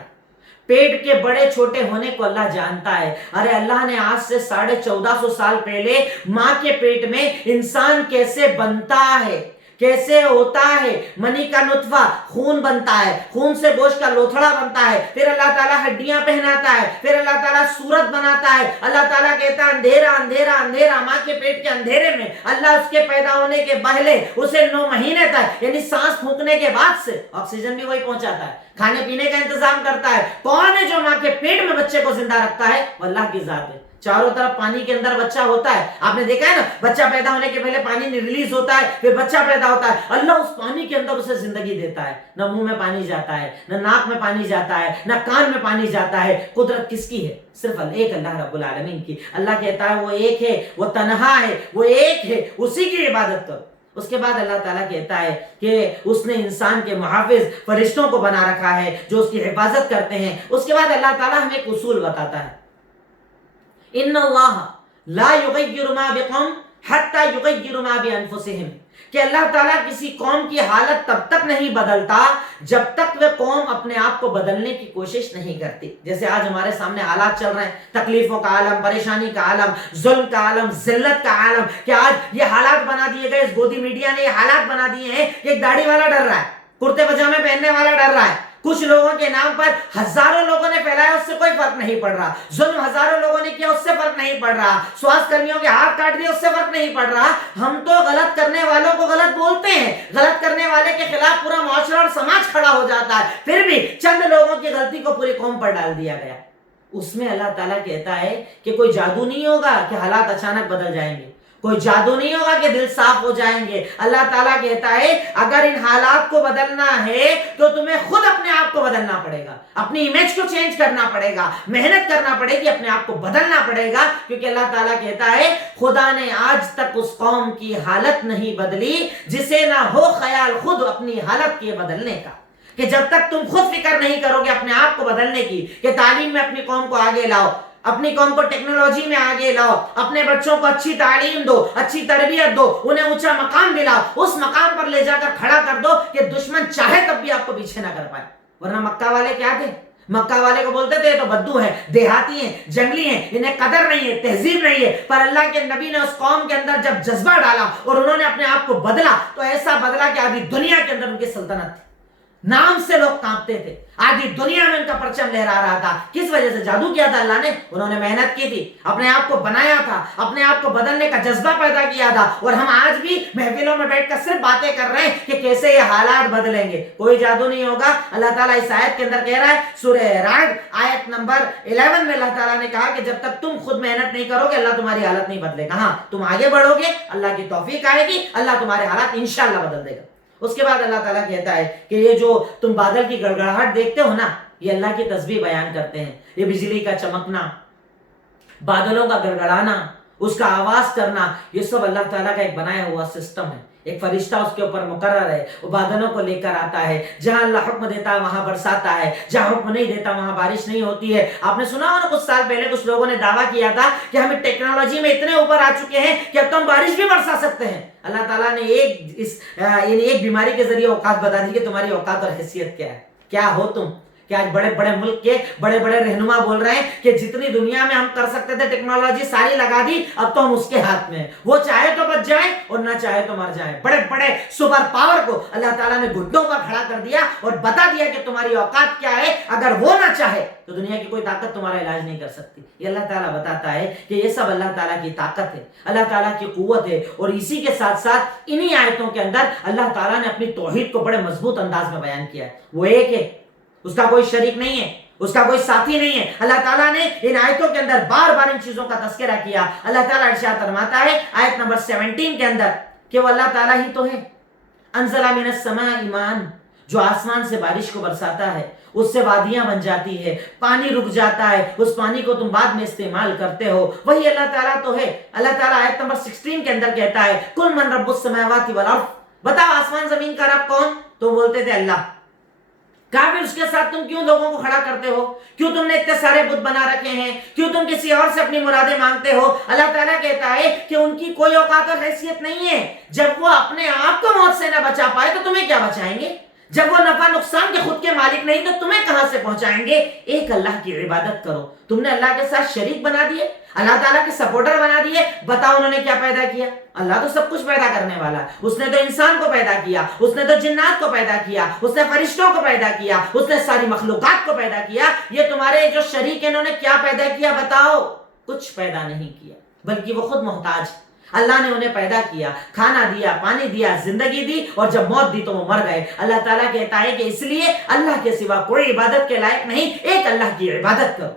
پیٹ کے بڑے چھوٹے ہونے کو اللہ جانتا ہے۔ ارے اللہ نے آج سے 1450 سال پہلے ماں کے پیٹ میں انسان کیسے بنتا ہے، کیسے ہوتا ہے، منی کا نطفہ، خون بنتا ہے، خون سے گوشت کا لوتھڑا بنتا ہے، پھر اللہ تعالیٰ ہڈیاں پہناتا ہے، پھر اللہ تعالیٰ صورت بناتا ہے۔ اللہ تعالیٰ کہتا ہے اندھیرا اندھیرا اندھیرا، ماں کے پیٹ کے اندھیرے میں اللہ اس کے پیدا ہونے کے پہلے اسے 9 مہینے تک، یعنی سانس پھونکنے کے بعد سے آکسیجن بھی وہی پہنچاتا ہے، کھانے پینے کا انتظام کرتا ہے۔ کون ہے جو ماں کے پیٹ میں بچے کو زندہ رکھتا ہے؟ وہ اللہ کی ذات ہے۔ چاروں طرف پانی کے اندر بچہ ہوتا ہے. آپ نے دیکھا ہے نا, بچہ پیدا ہونے کے پہلے پانی ریلیز ہوتا ہے, پھر بچہ پیدا ہوتا ہے. اللہ اس پانی کے اندر اسے زندگی دیتا ہے. نہ منہ میں پانی جاتا ہے, نہ ناک میں پانی جاتا ہے, نہ کان میں پانی جاتا ہے. قدرت کس کی ہے؟ صرف ایک اللہ رب العالمین کی. اللہ کہتا ہے وہ ایک ہے, وہ تنہا ہے, وہ ایک ہے, اسی کی عبادت کرو. اس کے بعد اللہ تعالیٰ کہتا ہے کہ اس نے انسان کے محافظ فرشتوں کو بنا رکھا ہے جو اس کی حفاظت کرتے ہیں. اس کے بعد اللہ تعالیٰ ہمیں ایک اصول بتاتا ہے, ان اللہ لا یغیر ما بقوم حتی یغیر ما بانفسہم, کہ اللہ تعالیٰ کسی قوم کی حالت تب تک نہیں بدلتا جب تک وہ قوم اپنے آپ کو بدلنے کی کوشش نہیں کرتی. جیسے آج ہمارے سامنے حالات چل رہے ہیں, تکلیفوں کا عالم, پریشانی کا عالم, ظلم کا عالم, ذلت کا عالم, کہ آج یہ حالات بنا دیے گئے, اس گودی میڈیا نے یہ حالات بنا دیے ہیں کہ ایک داڑھی والا ڈر رہا ہے, کرتے پجامے پہننے والا ڈر رہا ہے, کچھ لوگوں کے نام پر ہزاروں لوگوں نے پھیلایا, اس سے کوئی فرق نہیں پڑ رہا. ظلم ہزاروں لوگوں نے کیا, اس سے فرق نہیں پڑ رہا. سواستھ کرمیوں کے ہاتھ کاٹ دیے, اس سے فرق نہیں پڑ رہا. ہم تو غلط کرنے والوں کو غلط بولتے ہیں, غلط کرنے والے کے خلاف پورا معاشرہ اور سماج کھڑا ہو جاتا ہے, پھر بھی چند لوگوں کی غلطی کو پوری قوم پر ڈال دیا گیا. اس میں اللہ تعالیٰ کہتا ہے کہ کوئی جادو نہیں ہوگا کہ حالات اچانک بدل جائیں گے, کوئی جادو نہیں ہوگا کہ دل صاف ہو جائیں گے. اللہ تعالیٰ کہتا ہے اگر ان حالات کو بدلنا ہے تو تمہیں خود اپنے آپ کو بدلنا پڑے گا, اپنی امیج کو چینج کرنا پڑے گا, محنت کرنا پڑے گی, اپنے آپ کو بدلنا پڑے گا. کیونکہ اللہ تعالیٰ کہتا ہے خدا نے آج تک اس قوم کی حالت نہیں بدلی جسے نہ ہو خیال خود اپنی حالت کے بدلنے کا. کہ جب تک تم خود فکر نہیں کرو گے اپنے آپ کو بدلنے کی, کہ تعلیم میں اپنی قوم کو آگے لاؤ, اپنی قوم کو ٹیکنالوجی میں آگے لاؤ, اپنے بچوں کو اچھی تعلیم دو, اچھی تربیت دو, انہیں اونچا مقام دلاؤ, اس مقام پر لے جا کر کھڑا کر دو کہ دشمن چاہے تب بھی آپ کو پیچھے نہ کر پائے. ورنہ مکہ والے کیا تھے, مکہ والے کو بولتے تھے تو بدو ہیں, دیہاتی ہیں, جنگلی ہیں, انہیں قدر نہیں ہے, تہذیب نہیں ہے. پر اللہ کے نبی نے اس قوم کے اندر جب جذبہ ڈالا اور انہوں نے اپنے آپ کو بدلا تو ایسا بدلا کہ آدھی دنیا کے اندر ان کی سلطنت تھی, نام سے لوگ کانپتے تھے, آدھی دنیا میں ان کا پرچم لہرا رہا تھا. کس وجہ سے؟ جادو کیا تھا اللہ نے, انہوں نے محنت کی تھی, اپنے آپ کو بنایا تھا, اپنے آپ کو بدلنے کا جذبہ پیدا کیا تھا. اور ہم آج بھی محفلوں میں بیٹھ کر صرف باتیں کر رہے ہیں کہ کیسے یہ حالات بدلیں گے. کوئی جادو نہیں ہوگا. اللہ تعالیٰ اس آیت کے اندر کہہ رہا ہے, سورہ رعد آیت نمبر 11 میں اللہ تعالیٰ نے کہا کہ جب تک تم خود محنت نہیں کرو گے اللہ تمہاری حالت نہیں بدلے گا. ہاں تم آگے بڑھو گے, اللہ کی توفیق آئے گی, اللہ تمہارے حالات انشاءاللہ بدل دے گا. اس کے بعد اللہ تعالیٰ کہتا ہے کہ یہ جو تم بادل کی گڑگڑاہٹ دیکھتے ہو نا, یہ اللہ کی تسبیح بیان کرتے ہیں. یہ بجلی کا چمکنا, بادلوں کا گڑگڑانا, اس کا آواز کرنا, یہ سب اللہ تعالیٰ کا ایک بنایا ہوا سسٹم ہے. ایک فرشتہ اس کے اوپر مقرر ہے, وہ بادلوں کو لے کر آتا ہے, جہاں اللہ حکم دیتا ہے وہاں برساتا ہے, جہاں حکم نہیں دیتا وہاں بارش نہیں ہوتی ہے. آپ نے سنا ہونا کچھ سال پہلے کچھ لوگوں نے دعویٰ کیا تھا کہ ہم ٹیکنالوجی میں اتنے اوپر آ چکے ہیں کہ اب تو ہم بارش بھی برسا سکتے ہیں. اللہ تعالیٰ نے ایک بیماری کے ذریعے اوقات بتا دی کہ تمہاری اوقات اور حیثیت کیا ہے, کیا ہو تم. کہ آج بڑے بڑے ملک کے بڑے بڑے رہنما بول رہے ہیں کہ جتنی دنیا میں ہم کر سکتے تھے ٹیکنالوجی ساری لگا دی, اب تو ہم اس کے ہاتھ میں ہیں, وہ چاہے تو بچ جائیں اور نہ چاہے تو مر جائیں. بڑے بڑے سپر پاور کو اللہ تعالیٰ نے گھٹنوں پر کھڑا کر دیا اور بتا دیا کہ تمہاری اوقات کیا ہے, اگر وہ نہ چاہے تو دنیا کی کوئی طاقت تمہارا علاج نہیں کر سکتی. یہ اللہ تعالیٰ بتاتا ہے کہ یہ سب اللہ تعالیٰ کی طاقت ہے, اللہ تعالیٰ کی قوت ہے. اور اسی کے ساتھ ساتھ انہی آیتوں کے اندر اللہ تعالیٰ نے اپنی توحید کو بڑے مضبوط انداز میں بیان کیا ہے. وہ ایک ہے, اس کا کوئی شریک نہیں ہے, اس کا کوئی ساتھی نہیں ہے. اللہ تعالیٰ نے ان آیتوں کے اندر بار بار ان چیزوں کا تذکرہ کیا. اللہ تعالیٰ ارشاد فرماتا ہے آیت نمبر 17 کے اندر کہ وہ اللہ تعالیٰ ہی تو ہے. انزل من السماء ماء, جو آسمان سے بارش کو برساتا ہے, اس سے وادیاں بن جاتی ہے, پانی رک جاتا ہے, اس پانی کو تم بعد میں استعمال کرتے ہو, وہی اللہ تعالیٰ تو ہے. اللہ تعالیٰ آیت نمبر 16 کے اندر کہتا ہے قل من رب السماوات والارض, بتاؤ آسمان زمین کا رب کون؟ تو بولتے تھے اللہ. کہا پھر اس کے ساتھ تم کیوں لوگوں کو کھڑا کرتے ہو, کیوں تم نے اتنے سارے بت بنا رکھے ہیں, کیوں تم کسی اور سے اپنی مرادیں مانگتے ہو؟ اللہ تعالیٰ کہتا ہے کہ ان کی کوئی اوقات اور حیثیت نہیں ہے. جب وہ اپنے آپ کو موت سے نہ بچا پائے تو تمہیں کیا بچائیں گے؟ جب وہ نفع نقصان کے خود کے مالک نہیں تو تمہیں کہاں سے پہنچائیں گے؟ ایک اللہ کی عبادت کرو. تم نے اللہ کے ساتھ شریک بنا دیے, اللہ تعالیٰ کے سپورٹر بنا دیے. بتاؤ انہوں نے کیا پیدا کیا؟ اللہ تو سب کچھ پیدا کرنے والا ہے. اس نے تو انسان کو پیدا کیا, اس نے تو جنات کو پیدا کیا, اس نے فرشتوں کو پیدا کیا, اس نے ساری مخلوقات کو پیدا کیا. یہ تمہارے جو شریک ہیں انہوں نے کیا پیدا کیا؟ بتاؤ. کچھ پیدا نہیں کیا, بلکہ وہ خود محتاج. اللہ نے انہیں پیدا کیا, کھانا دیا, پانی دیا, زندگی دی, اور جب موت دی تو وہ مر گئے. اللہ تعالیٰ کہتا ہے کہ اس لیے اللہ کے سوا کوئی عبادت کے لائق نہیں, ایک اللہ کی عبادت کرو.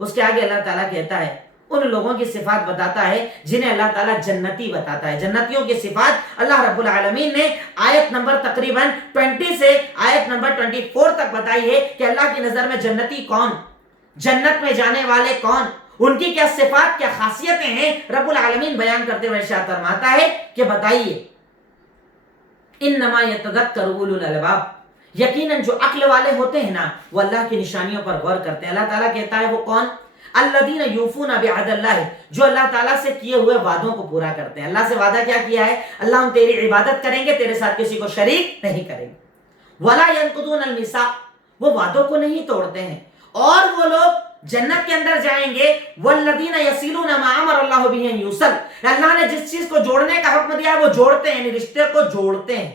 اس کے آگے اللہ تعالیٰ کہتا ہے ان لوگوں کی صفات بتاتا ہے جنہیں اللہ تعالیٰ جنتی بتاتا ہے. جنتیوں کی صفات اللہ رب العالمین نے آیت نمبر تقریباً 20 سے آیت نمبر 24 تک بتائی ہے کہ اللہ کی نظر میں جنتی کون, جنت میں جانے والے کون, ان کی کیا صفات کیا خاصیتیں ہیں. رب العالمین بیان کرتے ہوئے ارشاد فرماتا ہے کہ بتائیے انما یتذکر اولو الالباب, یقیناً جو عقل والے ہوتے ہیں نا وہ اللہ کی نشانیوں پر غور کرتے ہیں. اللہ تعالیٰ کہتا ہے وہ کون؟ الذین یوفون بعہد اللہ, جو اللہ تعالیٰ سے کیے ہوئے وعدوں کو پورا کرتے ہیں. اللہ سے وعدہ کیا کیا ہے؟ اللہ ہم تیری عبادت کریں گے, تیرے ساتھ کسی کو شریک نہیں کریں گے. ولا ینقضون المیثاق, وہ وعدوں کو نہیں توڑتے ہیں. اور وہ لوگ جنت کے اندر جائیں گے والذین یصلون ما امر اللہ بہ ان یوصل, اللہ نے جس چیز کو جوڑنے کا حکم دیا ہے وہ جوڑتے ہیں, یعنی رشتے کو جوڑتے ہیں,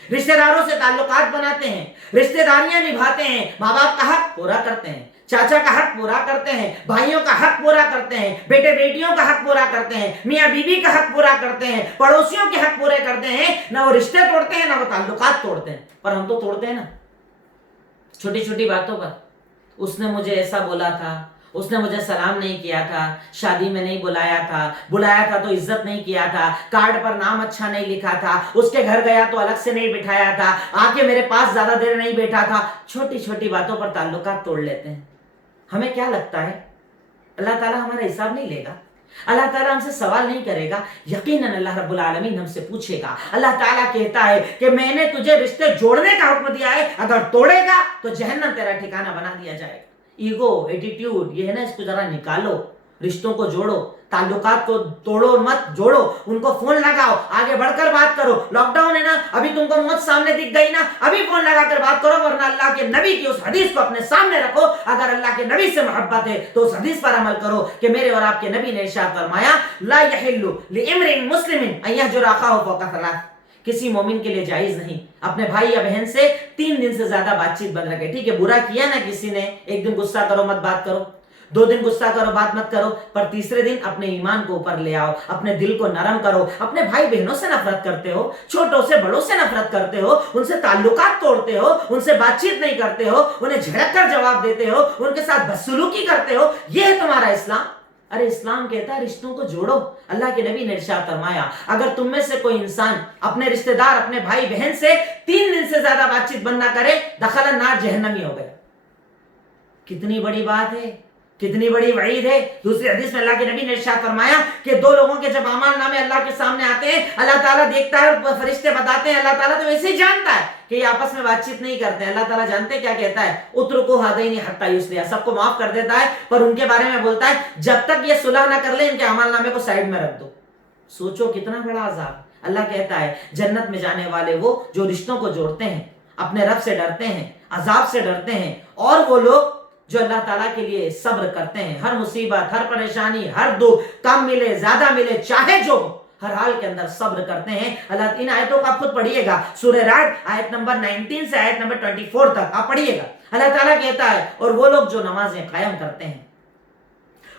رشتہ داروں سے تعلقات بناتے ہیں, رشتہ داریاں نبھاتے ہیں, ماں باپ کا حق پورا کرتے ہیں, چاچا کا حق پورا کرتے ہیں, بھائیوں کا حق پورا کرتے ہیں, بیٹے بیٹیوں کا حق پورا کرتے ہیں, میاں بیوی کا حق پورا کرتے ہیں, پڑوسیوں کے حق پورے کرتے ہیں. نہ وہ رشتے توڑتے ہیں نہ وہ تعلقات توڑتے ہیں. پر ہم تو توڑتے ہیں نا چھوٹی چھوٹی باتوں پر. اس نے مجھے ایسا بولا تھا, اس نے مجھے سلام نہیں کیا تھا, شادی میں نہیں بلایا تھا تو عزت نہیں کیا تھا, کارڈ پر نام اچھا نہیں لکھا تھا, اس کے گھر گیا تو الگ سے نہیں بٹھایا تھا, آ کے میرے پاس زیادہ دیر نہیں بیٹھا تھا. چھوٹی چھوٹی باتوں پر تعلقات توڑ لیتے ہیں. ہمیں کیا لگتا ہے اللہ تعالیٰ ہمارا حساب نہیں لے گا, اللہ تعالیٰ ہم سے سوال نہیں کرے گا؟ یقیناً اللہ رب العالمین ہم سے پوچھے گا. اللہ تعالیٰ کہتا ہے کہ میں نے تجھے رشتے جوڑنے کا حکم دیا ہے, اگر توڑے گا تو جہنم تیرا ٹھکانہ بنا دیا جائے گا. ایگو, ایٹیٹیوڈ, یہ ہے نا, اس کو ذرا نکالو, رشتوں کو جوڑو, تعلقات کو توڑو مت, جوڑو, ان کو فون لگاؤ, آگے بڑھ کر بات کرو. لاک ڈاؤن ہے نا, ابھی تم کو موت سامنے دکھ گئی نا, ابھی فون لگا کر بات کرو, ورنہ اللہ کے نبی کی اس حدیث کو اپنے سامنے رکھو. اگر اللہ کے نبی سے محبت ہے تو اس حدیث پر عمل کرو کہ میرے اور آپ کے نبی نے ارشاد فرمایا لا یحل لامرئ مسلم ان یہجر اخاہ فوق ثلاث, کسی مومن کے لیے جائز نہیں اپنے بھائی یا بہن سے 3 دن سے زیادہ بات چیت بند رکھے. ٹھیک ہے, برا کیا نا کسی نے, 1 دن غصہ کرو مت بات کرو, 2 دن غصہ کرو بات مت کرو, پر تیسرے دن اپنے ایمان کو اوپر لے آؤ, اپنے دل کو نرم کرو. اپنے بھائی بہنوں سے نفرت کرتے ہو, چھوٹوں سے بڑوں سے نفرت کرتے ہو, ان سے تعلقات توڑتے ہو, ان سے بات چیت نہیں کرتے ہو, انہیں جھڑک کر جواب دیتے ہو, ان کے ساتھ بدسلوکی کرتے ہو, یہ ہے تمہارا اسلام؟ ارے اسلام کہتا ہے رشتوں کو جوڑو. اللہ کے نبی نے ارشاد فرمایا اگر تم میں سے کوئی انسان اپنے رشتہ دار, اپنے بھائی بہن سے 3 دن سے زیادہ بات چیت بند نہ کرے, دخل النار, جہنمی ہو گیا. کتنی بڑی بات ہے, کتنی بڑی وعید ہے. دوسری حدیث میں اللہ کے نبی نے ارشاد فرمایا کہ 2 لوگوں کے جب اعمال نامے اللہ کے سامنے آتے ہیں, اللہ تعالیٰ دیکھتا ہے, فرشتے بتاتے ہیں, اللہ تعالیٰ تو ویسے ہی جانتا ہے کہ یہ آپس میں بات چیت نہیں کرتے ہیں. اللہ تعالیٰ جانتے کیا کہتا ہے, اترکوا ھذین حتی یصلحا, سب کو معاف کر دیتا ہے, پر ان کے بارے میں بولتا ہے جب تک یہ صلح نہ کر لیں ان کے اعمال نامے کو سائڈ میں رکھ دو. سوچو کتنا بڑا عذاب. اللہ کہتا ہے جنت میں جانے والے وہ جو رشتوں کو جوڑتے ہیں, اپنے رب سے ڈرتے ہیں, عذاب سے ڈرتے ہیں, اور وہ لوگ جو اللہ تعالیٰ کے لیے صبر کرتے ہیں, ہر مصیبت, ہر پریشانی, ہر دکھ, کم ملے زیادہ ملے چاہے جو ہر حال کے اندر صبر کرتے ہیں. اللہ ان آیتوں کو آپ خود پڑھیے گا, سورہ رعد آیت نمبر 19 سے آیت نمبر 24 تک آپ پڑھیے گا. اللہ تعالیٰ کہتا ہے اور وہ لوگ جو نمازیں قائم کرتے ہیں,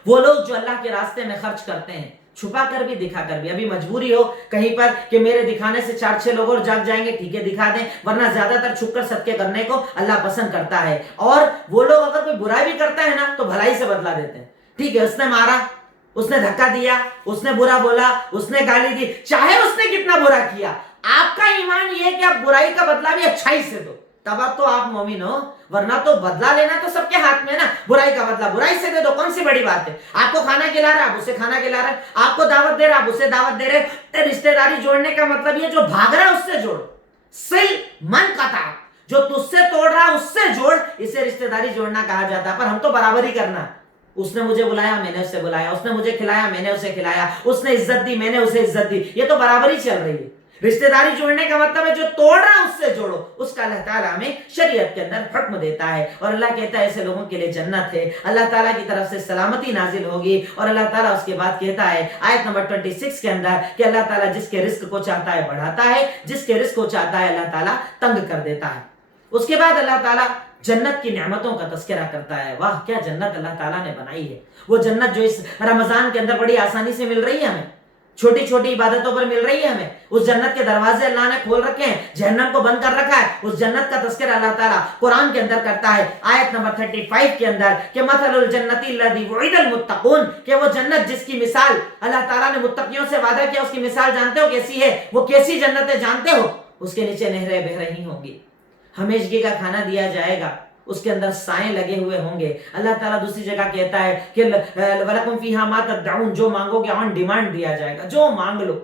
وہ لوگ جو اللہ کے راستے میں خرچ کرتے ہیں, چھپا کر بھی دکھا کر بھی. ابھی مجبوری ہو کہیں پر کہ میرے دکھانے سے 4-6 لوگ اور جاگ جائیں گے, ٹھیک ہے دکھا دیں, ورنہ زیادہ تر چھپ کر صدقے کرنے کو اللہ پسند کرتا ہے. اور وہ لوگ اگر کوئی برائی بھی کرتا ہے نا تو بھلائی سے بدلا دیتے ہیں. ٹھیک ہے, اس نے مارا, اس نے دھکا دیا, اس نے برا بولا, اس نے گالی دی, چاہے اس نے کتنا برا کیا, آپ کا ایمان یہ ہے کہ آپ برائی کا بدلہ بھی اچھائی سے دو, تب آپ تو آپ مومن ہو. ورنہ تو بدلہ لینا تو سب کے ہاتھ میں ہے نا, برائی کا بدلہ برائی سے دے دو, کون سی بڑی بات ہے. آپ کو کھانا کھلا رہا, آپ اسے کھانا کھلا رہے, آپ کو دعوت دے رہا, آپ اسے دعوت دے رہے. رشتہ داری جوڑنے کا مطلب یہ جو بھاگ رہا ہے اس سے جوڑو, سل من قطع, جو تجھ سے توڑ رہا ہے اس سے جوڑ, اسے رشتہ داری جوڑنا کہا جاتا ہے. پر ہم تو برابری کرنا, اس نے مجھے بلایا میں نے اسے بلایا, اس نے مجھے کھلایا میں نے اسے کھلایا, اس نے عزت دی میں نے اسے عزت دی, یہ تو برابری چل رہی ہے. رشتہ داری جوڑنے کا مطلب ہے جو توڑ رہا ہے اس سے جوڑو, اس کا اللہ تعالیٰ ہمیں شریعت کے اندر حکم دیتا ہے. اور اللہ کہتا ہے ایسے لوگوں کے لیے جنت ہے, اللہ تعالیٰ کی طرف سے سلامتی نازل ہوگی. اور اللہ تعالیٰ اس کے بعد کہتا ہے آیت نمبر 26 کے اندر کہ اللہ تعالیٰ جس کے رزق کو چاہتا ہے بڑھاتا ہے, جس کے رزق کو چاہتا ہے اللہ تعالیٰ تنگ کر دیتا ہے. اس کے بعد اللہ تعالیٰ جنت کی نعمتوں کا تذکرہ کرتا ہے. واہ کیا جنت اللہ تعالیٰ نے بنائی ہے, وہ جنت جو اس رمضان کے اندر بڑی آسانی سے مل رہی ہے ہمیں. छोटी छोटी इबादतों पर मिल रही है हमें। उस जन्नत के दरवाजे अल्लाह ने खोल रखे हैं, जहन्नम को बंद कर रखा है। उस जन्नत का तज़किरा अल्लाह ताला कुरान के अंदर करता है, आयत नंबर 35 के अंदर, कि मसलुल जन्नति लज़ी वुइदल मुत्तक़ून, कि वो जन्नत जिसकी मिसाल अल्लाह ताला ने मुत्तकियों से वादा किया, उसकी मिसाल जानते हो कैसी है? वो कैसी जन्नत है जानते हो? उसके नीचे नहरें बह रही होंगी, हमेशगी का खाना दिया जाएगा, उसके अंदर साए लगे हुए होंगे। अल्लाह ताला दूसरी जगह कहता है कि वलकुम फीहा मा तदउन, जो मांगोगे ऑन डिमांड दिया जाएगा, जो मांग लो,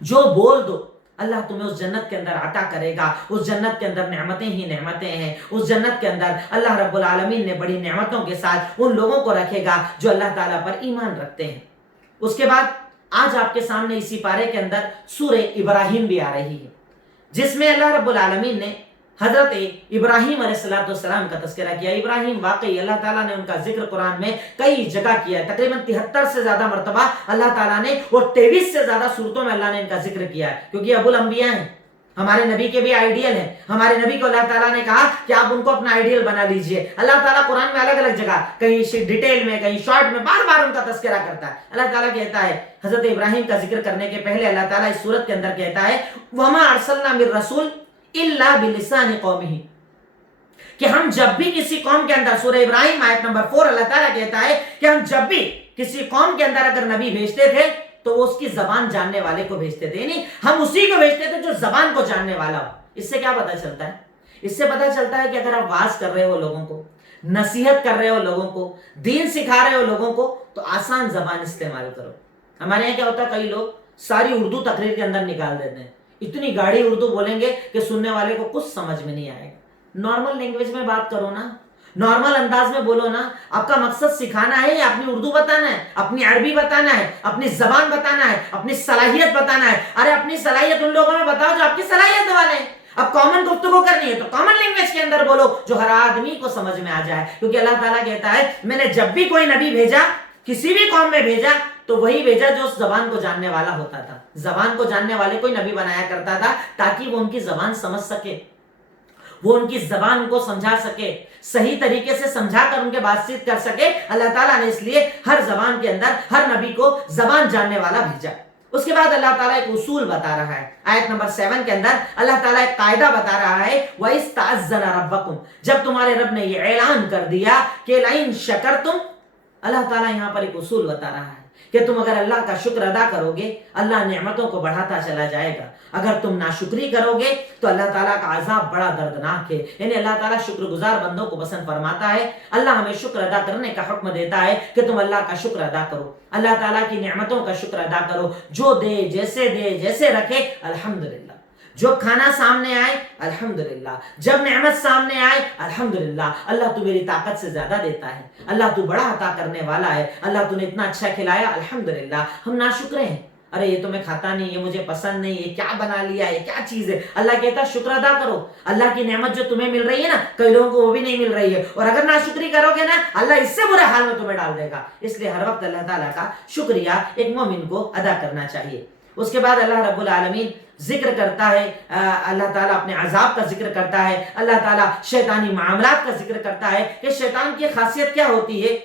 जो बोल दो, अल्लाह तुम्हें उस जन्नत के अंदर अता करेगा। उस जन्नत के अंदर नेमतें ही नेमतें हैं। उस जन्नत के अंदर अल्लाह रब्बुल आलमीन ने बड़ी नेमतों के साथ उन लोगों को रखेगा जो अल्लाह ताला पर ईमान रखते हैं। उसके बाद आज आपके सामने इसी पारे के अंदर सूरह इब्राहिम भी आ रही है, जिसमें अल्लाह रब्बुल आलमीन ने हजरत इब्राहिम अलैहिस्सलाम का तज़किरा किया। इब्राहिम वाकई अल्लाह ताला ने उनका जिक्र कुरान में कई जगह किया है, तकरीबन 73 से ज्यादा मरतबा अल्लाह ताला ने, और 23 से ज्यादा सूरतों में अल्लाह ने इनका जिक्र किया है, क्योंकि अबुल अंबिया हैं, हमारे नबी के भी आइडियल हैं। हमारे नबी को अल्लाह ताला ने कहा कि आप उनको अपना आइडियल बना लीजिए। अल्लाह ताला कुरान में अलग अलग जगह, कहीं डिटेल में, कहीं शॉर्ट में, बार बार उनका तज़किरा करता है। अल्लाह ताला कहता है हजरत इब्राहिम का जिक्र करने के पहले अल्लाह ताला इस सूरत के अंदर कहता है, वमा अरसलना मिर रसूल इल्ला बिलिसानि कौमिही, कि हम जब भी किसी कौम के अंदर, सूरह इब्राहिम आयत नंबर 4, अल्लाह ताला कहता है कि हम जब भी किसी कौम के अंदर अगर नबी भेजते थे तो वो उसकी जबान जानने वाले को भेजते थे, यानी हम उसी को भेजते थे जो जबान को जानने वाला हो। इससे क्या पता चलता है? इससे पता चलता है कि अगर आप वाज कर रहे हो लोगों को, नसीहत कर रहे हो लोगों को, दीन सिखा रहे हो लोगों को, तो आसान जबान इस्तेमाल करो। हमारे यहाँ क्या होता है, कई लोग सारी उर्दू तकरीर के अंदर निकाल देते हैं, इतनी गाढ़ी उर्दू बोलेंगे कि सुनने वाले को कुछ समझ में नहीं आएगा। नॉर्मल लैंग्वेज में बात करो ना, नॉर्मल अंदाज में बोलो ना। आपका मकसद सिखाना है या अपनी उर्दू बताना है, अपनी अरबी बताना है, अपनी जबान बताना है, अपनी सलाहियत बताना है? अरे अपनी सलाहियत उन लोगों में बताओ जो आपकी सलाहियत वाले हैं। अब कॉमन गुफ्तगू करनी है तो कॉमन लैंग्वेज के अंदर बोलो जो हर आदमी को समझ में आ जाए, क्योंकि अल्लाह ताला कहता है मैंने जब भी कोई नबी भेजा, किसी भी कौम में भेजा, तो वही भेजा जो उस जबान को जानने वाला होता था। जबान को जानने वाले कोई नबी बनाया करता था, ताकि वो उनकी जबान समझ सके, वो उनकी जबान को समझा सके, सही तरीके से समझाकर उनके बातचीत कर सके। अल्लाह ताला ने इसलिए हर जबान के अंदर हर नबी को जबान जानने वाला भेजा। उसके बाद अल्लाह ताला एक उसूल बता रहा है, आयत नंबर 7 के अंदर अल्लाह ताला एक कायदा बता रहा है, वइस्तअज़्ज़ना रब्बकुम, जब तुम्हारे रब ने ये ऐलान कर दिया कि लइन शकरतुम, अल्लाह ताला यहाँ पर एक उसूल बता रहा है कि तुम अगर अल्लाह का शुक्र अदा करोगे, अल्लाह नेमतों को बढ़ाता चला जाएगा। अगर तुम नाशुक्री करोगे तो अल्लाह ताला का अजाब बड़ा दर्दनाक है। यानी अल्लाह ताला शुक्रगुजार बंदों को पसंद फरमाता है। अल्लाह हमें शुक्र अदा करने का हुक्म देता है कि तुम अल्लाह का शुक्र अदा करो, अल्लाह ताला की नेमतों का शुक्र अदा करो। जो दे, जैसे रखे, अल्हम्दुलिल्लाह। जो खाना सामने आए अल्हम्दुलिल्लाह, जब नेमत सामने आए अल्हम्दुलिल्लाह। अल्लाह तू मेरी ताकत से ज्यादा देता है, अल्लाह तू बड़ा अता करने वाला है, अल्लाह तूने इतना अच्छा खिलाया, अल्हम्दुलिल्लाह। हम नाशुक्र हैं, अरे ये तो मैं खाता नहीं, ये मुझे पसंद नहीं, ये क्या बना लिया, ये क्या चीज है। अल्लाह कहता है शुक्र अदा करो। अल्लाह की नेमत जो तुम्हें मिल रही है ना, कई लोगों को वो भी नहीं मिल रही है, और अगर नाशुक्री करोगे ना, अल्लाह इससे बुरे हाल में तुम्हें डाल देगा। इसलिए हर वक्त अल्लाह ताला का शुक्रिया एक मोमिन को अदा करना चाहिए। उसके बाद अल्लाह रब्बुल आलमीन जिक्र करता है, अल्लाह ताला अपने अजाब का जिक्र करता है, अल्लाह ताला शैतानी मामलात का जिक्र करता है कि शैतान की खासियत क्या होती है।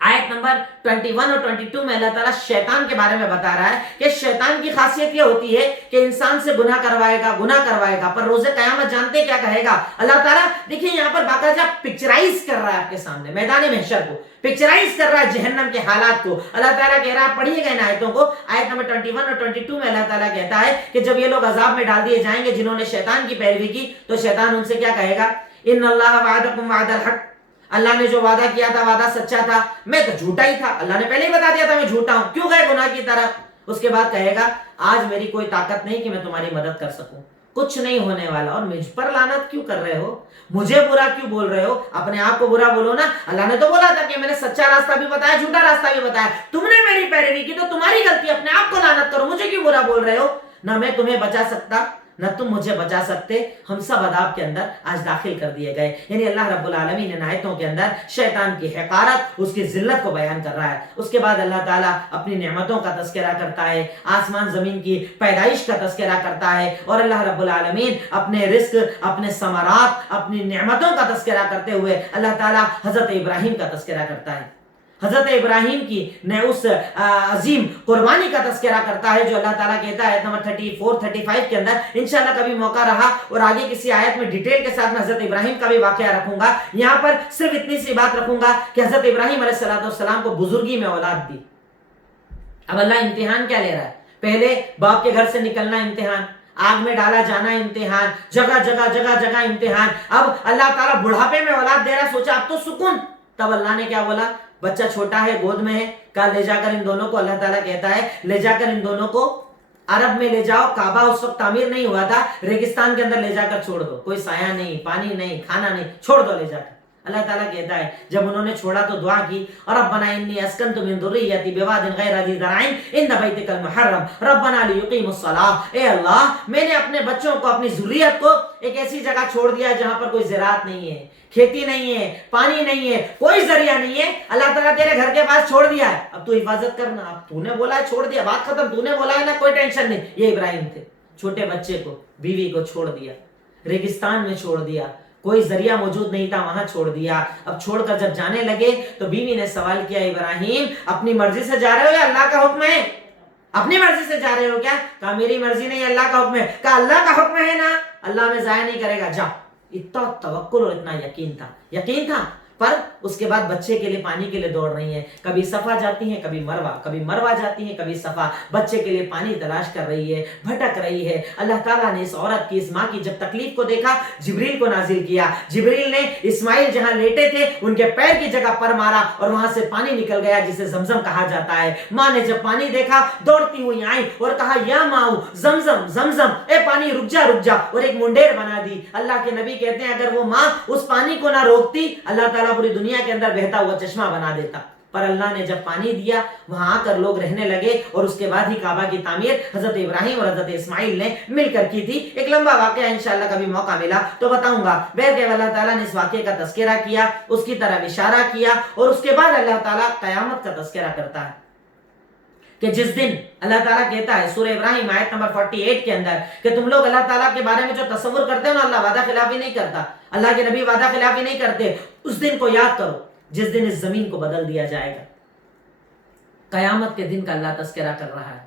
आयत नंबर 21 और 22 में अल्लाह ताला शैतान के बारे में बता रहा है कि शैतान की खासियत यह होती है कि इंसान से गुनाह करवाएगा, पर रोजे कयामत जानते क्या कहेगा अल्लाह ताला। देखिए यहाँ पर बाकायदा पिक्चराइज कर रहा है आपके सामने मैदान महशर को, पिक्चराइज कर रहा है जहन्नम के हालात को। अल्लाह ताला कह रहा है, पढ़िएगा इन आयतों को, आयत नंबर 21 और 22 में अल्लाह ताला कहता है कि जब ये लोग अजाब में डाल दिए जाएंगे जिन्होंने शैतान की पैरवी की, तो शैतान उनसे क्या कहेगा, इन्नल्लाह वअदकुम वअदल हक, अल्लाह ने जो वादा किया था वादा सच्चा था, मैं तो झूठा ही था, अल्लाह ने पहले ही बता दिया था मैं झूठा हूं, क्यों गए गुनाह की तरफ। उसके बाद कहेगा आज मेरी कोई ताकत नहीं कि मैं तुम्हारी मदद कर सकूं, कुछ नहीं होने वाला, और मुझ पर लानत क्यों कर रहे हो, मुझे बुरा क्यों बोल रहे हो, अपने आप को बुरा बोलो ना। अल्लाह ने तो बोला था कि मैंने सच्चा रास्ता भी बताया, झूठा रास्ता भी बताया, तुमने मेरी पैरवी की तो तुम्हारी गलती, अपने आप को लानत करो, मुझे क्यों बुरा बोल रहे हो। ना मैं तुम्हें बचा सकता, न तुम मुझे बचा सकते, हम सब अदाब के अंदर आज दाखिल कर दिए गए। यानी अल्लाह रब्बुल आलमीन इन आयतों के अंदर शैतान की हक़ारत, उसकी जिल्लत को बयान कर रहा है। उसके बाद अल्लाह ताला अपनी नेमतों का तज़किरा करता है, आसमान ज़मीन की पैदाइश का तज़किरा करता है, और अल्लाह रब्बुल आलमीन अपने रिस्क, अपने समरात, अपनी नेमतों का तज़किरा करते हुए अल्लाह ताला हज़रत इब्राहिम का तज़किरा करता है। حضرت ابراہیم کی نے اس عظیم قربانی کا تذکرہ کرتا ہے جو اللہ تعالیٰ کہتا ہے آیت نمبر 34 35 کے اندر. انشاءاللہ کبھی موقع رہا اور آگے کسی آیت میں ڈیٹیل کے ساتھ میں حضرت ابراہیم کا بھی واقعہ رکھوں گا. یہاں پر صرف اتنی سی بات رکھوں گا کہ حضرت ابراہیم علیہ السلام کو بزرگی میں اولاد دی. اب اللہ امتحان کیا لے رہا ہے؟ پہلے باپ کے گھر سے نکلنا امتحان, آگ میں ڈالا جانا امتحان, جگہ جگہ امتحان. اب اللہ تعالیٰ بڑھاپے میں اولاد دے رہا ہے, سوچا اب تو سکون. تب اللہ نے کیا بولا؟ بچہ چھوٹا ہے, گود میں ہے, کہا لے جا کر ان دونوں کو, اللہ تعالیٰ کہتا ہے لے جا کر ان دونوں کو عرب میں لے جاؤ. کعبہ اس وقت تعمیر نہیں ہوا تھا, ریگستان کے اندر لے جا کر چھوڑ دو, کوئی سایہ نہیں, پانی نہیں, کھانا نہیں, چھوڑ دو لے جا کر. اللہ تعالیٰ کہتا ہے جب انہوں نے چھوڑا تو دعا کی, ربنا انی اسکنت من ذریتی بواد غیر ذی زرع عند بیتک المحرم ربنا لیقیموا الصلاۃ. اے اللہ, میں نے اپنے بچوں کو, اپنی ذریت کو ایک ایسی جگہ چھوڑ دیا جہاں پر کوئی زراعت نہیں ہے, کھیتی نہیں ہے, پانی نہیں ہے, کوئی ذریعہ نہیں ہے. اللہ تعالیٰ تیرے گھر کے پاس چھوڑ دیا ہے, اب تو حفاظت کرنا. اب تو نے بولا ہے چھوڑ دیا, بات ختم, تو نے بولا ہے نا, کوئی ٹینشن نہیں. یہ ابراہیم تھے, چھوٹے بچے کو, بیوی کو چھوڑ دیا, ریگستان میں چھوڑ دیا, کوئی ذریعہ موجود نہیں تھا, وہاں چھوڑ دیا. اب چھوڑ کر جب جانے لگے تو بیوی نے سوال کیا, ابراہیم اپنی مرضی سے جا رہے ہو یا اللہ کا حکم ہے؟ اپنی مرضی سے جا رہے ہو کیا؟ کہا میری مرضی نہیں, اللہ کا حکم ہے. کہا اللہ کا حکم ہے نا, اللہ میں ضائع نہیں کرے گا, جا. اتنا توکل اور اتنا یقین تھا. پر اس کے بعد بچے کے لیے پانی کے لیے دوڑ رہی ہیں, کبھی صفا جاتی ہیں, کبھی مروہ جاتی ہیں, کبھی صفا. بچے کے لیے پانی تلاش کر رہی ہے, بھٹک رہی ہے. اللہ تعالیٰ نے اس عورت کی, اس ماں کی جب تکلیف کو دیکھا, جبریل کو نازل کیا. جبریل نے اسماعیل جہاں لیٹے تھے ان کے پیر کی جگہ پر مارا اور وہاں سے پانی نکل گیا جسے زمزم کہا جاتا ہے. ماں نے جب پانی دیکھا دوڑتی ہوئی آئی اور کہا یا ماں زمزم, اے پانی رک جا, اور ایک منڈیر بنا دی. اللہ کے نبی کہتے ہیں اگر وہ ماں اس پانی کو نہ روکتی, اللہ تعالیٰ پوری دنیا کے اندر بہتا ہوا چشمہ بنا دیتا. پر اللہ نے جب پانی دیا, وہاں آ کر لوگ رہنے لگے, اور اس کے بعد ہی کعبہ کی تعمیر حضرت ابراہیم اور حضرت اسماعیل نے مل کر کی تھی. ایک لمبا واقعہ, انشاءاللہ کبھی موقع ملا تو بتاؤں گا. بہرکیف اللہ تعالیٰ نے اس واقعے کا تذکرہ کیا, اس کی طرف اشارہ کیا, اور اس کے بعد اللہ تعالیٰ قیامت کا تذکرہ کرتا ہے کہ جس دن اللہ تعالیٰ کہتا ہے سورہ ابراہیم آیت نمبر 48 کے اندر کہ تم لوگ اللہ تعالیٰ کے بارے میں جو تصور کرتے ہو نا, اللہ وعدہ خلافی نہیں کرتا, اللہ کے نبی وعدہ خلافی نہیں کرتے. اس دن کو یاد کرو جس دن اس زمین کو بدل دیا جائے گا. قیامت کے دن کا اللہ تذکرہ کر رہا ہے.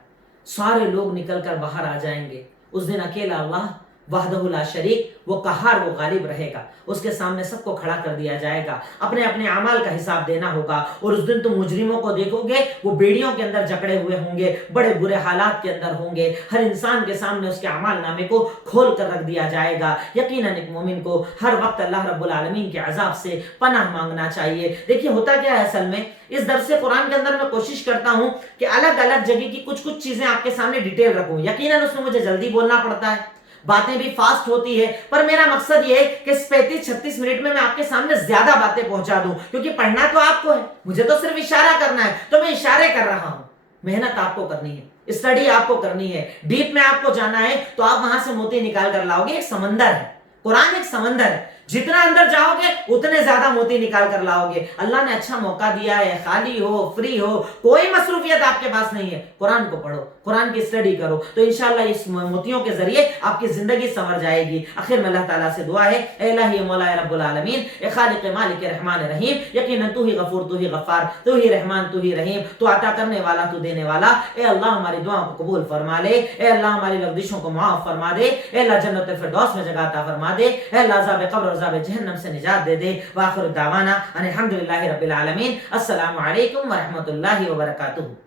سارے لوگ نکل کر باہر آ جائیں گے. اس دن اکیلا اللہ وحدہ لا شریک, وہ قہار, وہ غالب رہے گا. اس کے سامنے سب کو کھڑا کر دیا جائے گا, اپنے اپنے اعمال کا حساب دینا ہوگا. اور اس دن تم مجرموں کو دیکھو گے, وہ بیڑیوں کے اندر جکڑے ہوئے ہوں گے, بڑے برے حالات کے اندر ہوں گے. ہر انسان کے سامنے اس کے اعمال نامے کو کھول کر رکھ دیا جائے گا. یقیناً ایک مومن کو ہر وقت اللہ رب العالمین کے عذاب سے پناہ مانگنا چاہیے. دیکھیے ہوتا کیا ہے اصل میں, اس درس قرآن کے اندر میں کوشش کرتا ہوں کہ الگ الگ جگہ کی کچھ چیزیں آپ کے سامنے ڈیٹیل رکھوں. یقیناً اس میں مجھے جلدی بولنا پڑتا ہے, باتیں بھی فاسٹ ہوتی ہے, پر میرا مقصد یہ ہے کہ 35-36 منٹ میں آپ کے سامنے زیادہ باتیں پہنچا دوں, کیونکہ پڑھنا تو آپ کو ہے, مجھے تو صرف اشارہ کرنا ہے. تو میں اشارے کر رہا ہوں. محنت آپ کو کرنی ہے, اسٹڈی آپ کو کرنی ہے, ڈیپ میں آپ کو جانا ہے, تو آپ وہاں سے موتی نکال کر لاؤ گے. ایک سمندر ہے قرآن, ایک سمندر ہے, جتنا اندر جاؤ گے اتنے زیادہ موتی نکال کر لاؤ گے. اللہ نے اچھا موقع دیا ہے, خالی ہو, فری ہو, کوئی مصروفیت آپ کے پاس نہیں ہے, قرآن کو پڑھو, قرآن کی اسٹڈی کرو, تو انشاءاللہ اس موتیوں کے ذریعے آپ کی زندگی سنور جائے گی. آخر میں اللہ تعالیٰ سے دعا ہے, اے الہی مولا رب العالمین, اے خالق مالک رحمان رحیم, یقیناً تو ہی غفور, تو ہی غفار, تو ہی رحمان, تو ہی رحیم, تو عطا کرنے والا, تو دینے والا. اے اللہ ہماری دعاؤں کو قبول فرما لے, اے اللہ ہماری لغزشوں کو معاف فرما دے, اے اللہ جنت الفردوس میں جگہ عطا فرما دے, اے اللہ عذاب قبر اور عذاب جہنم سے نجات دے دے. وآخر دعوانا ان الحمدللہ رب العالمین. السلام علیکم ورحمۃ اللہ وبرکاتہ.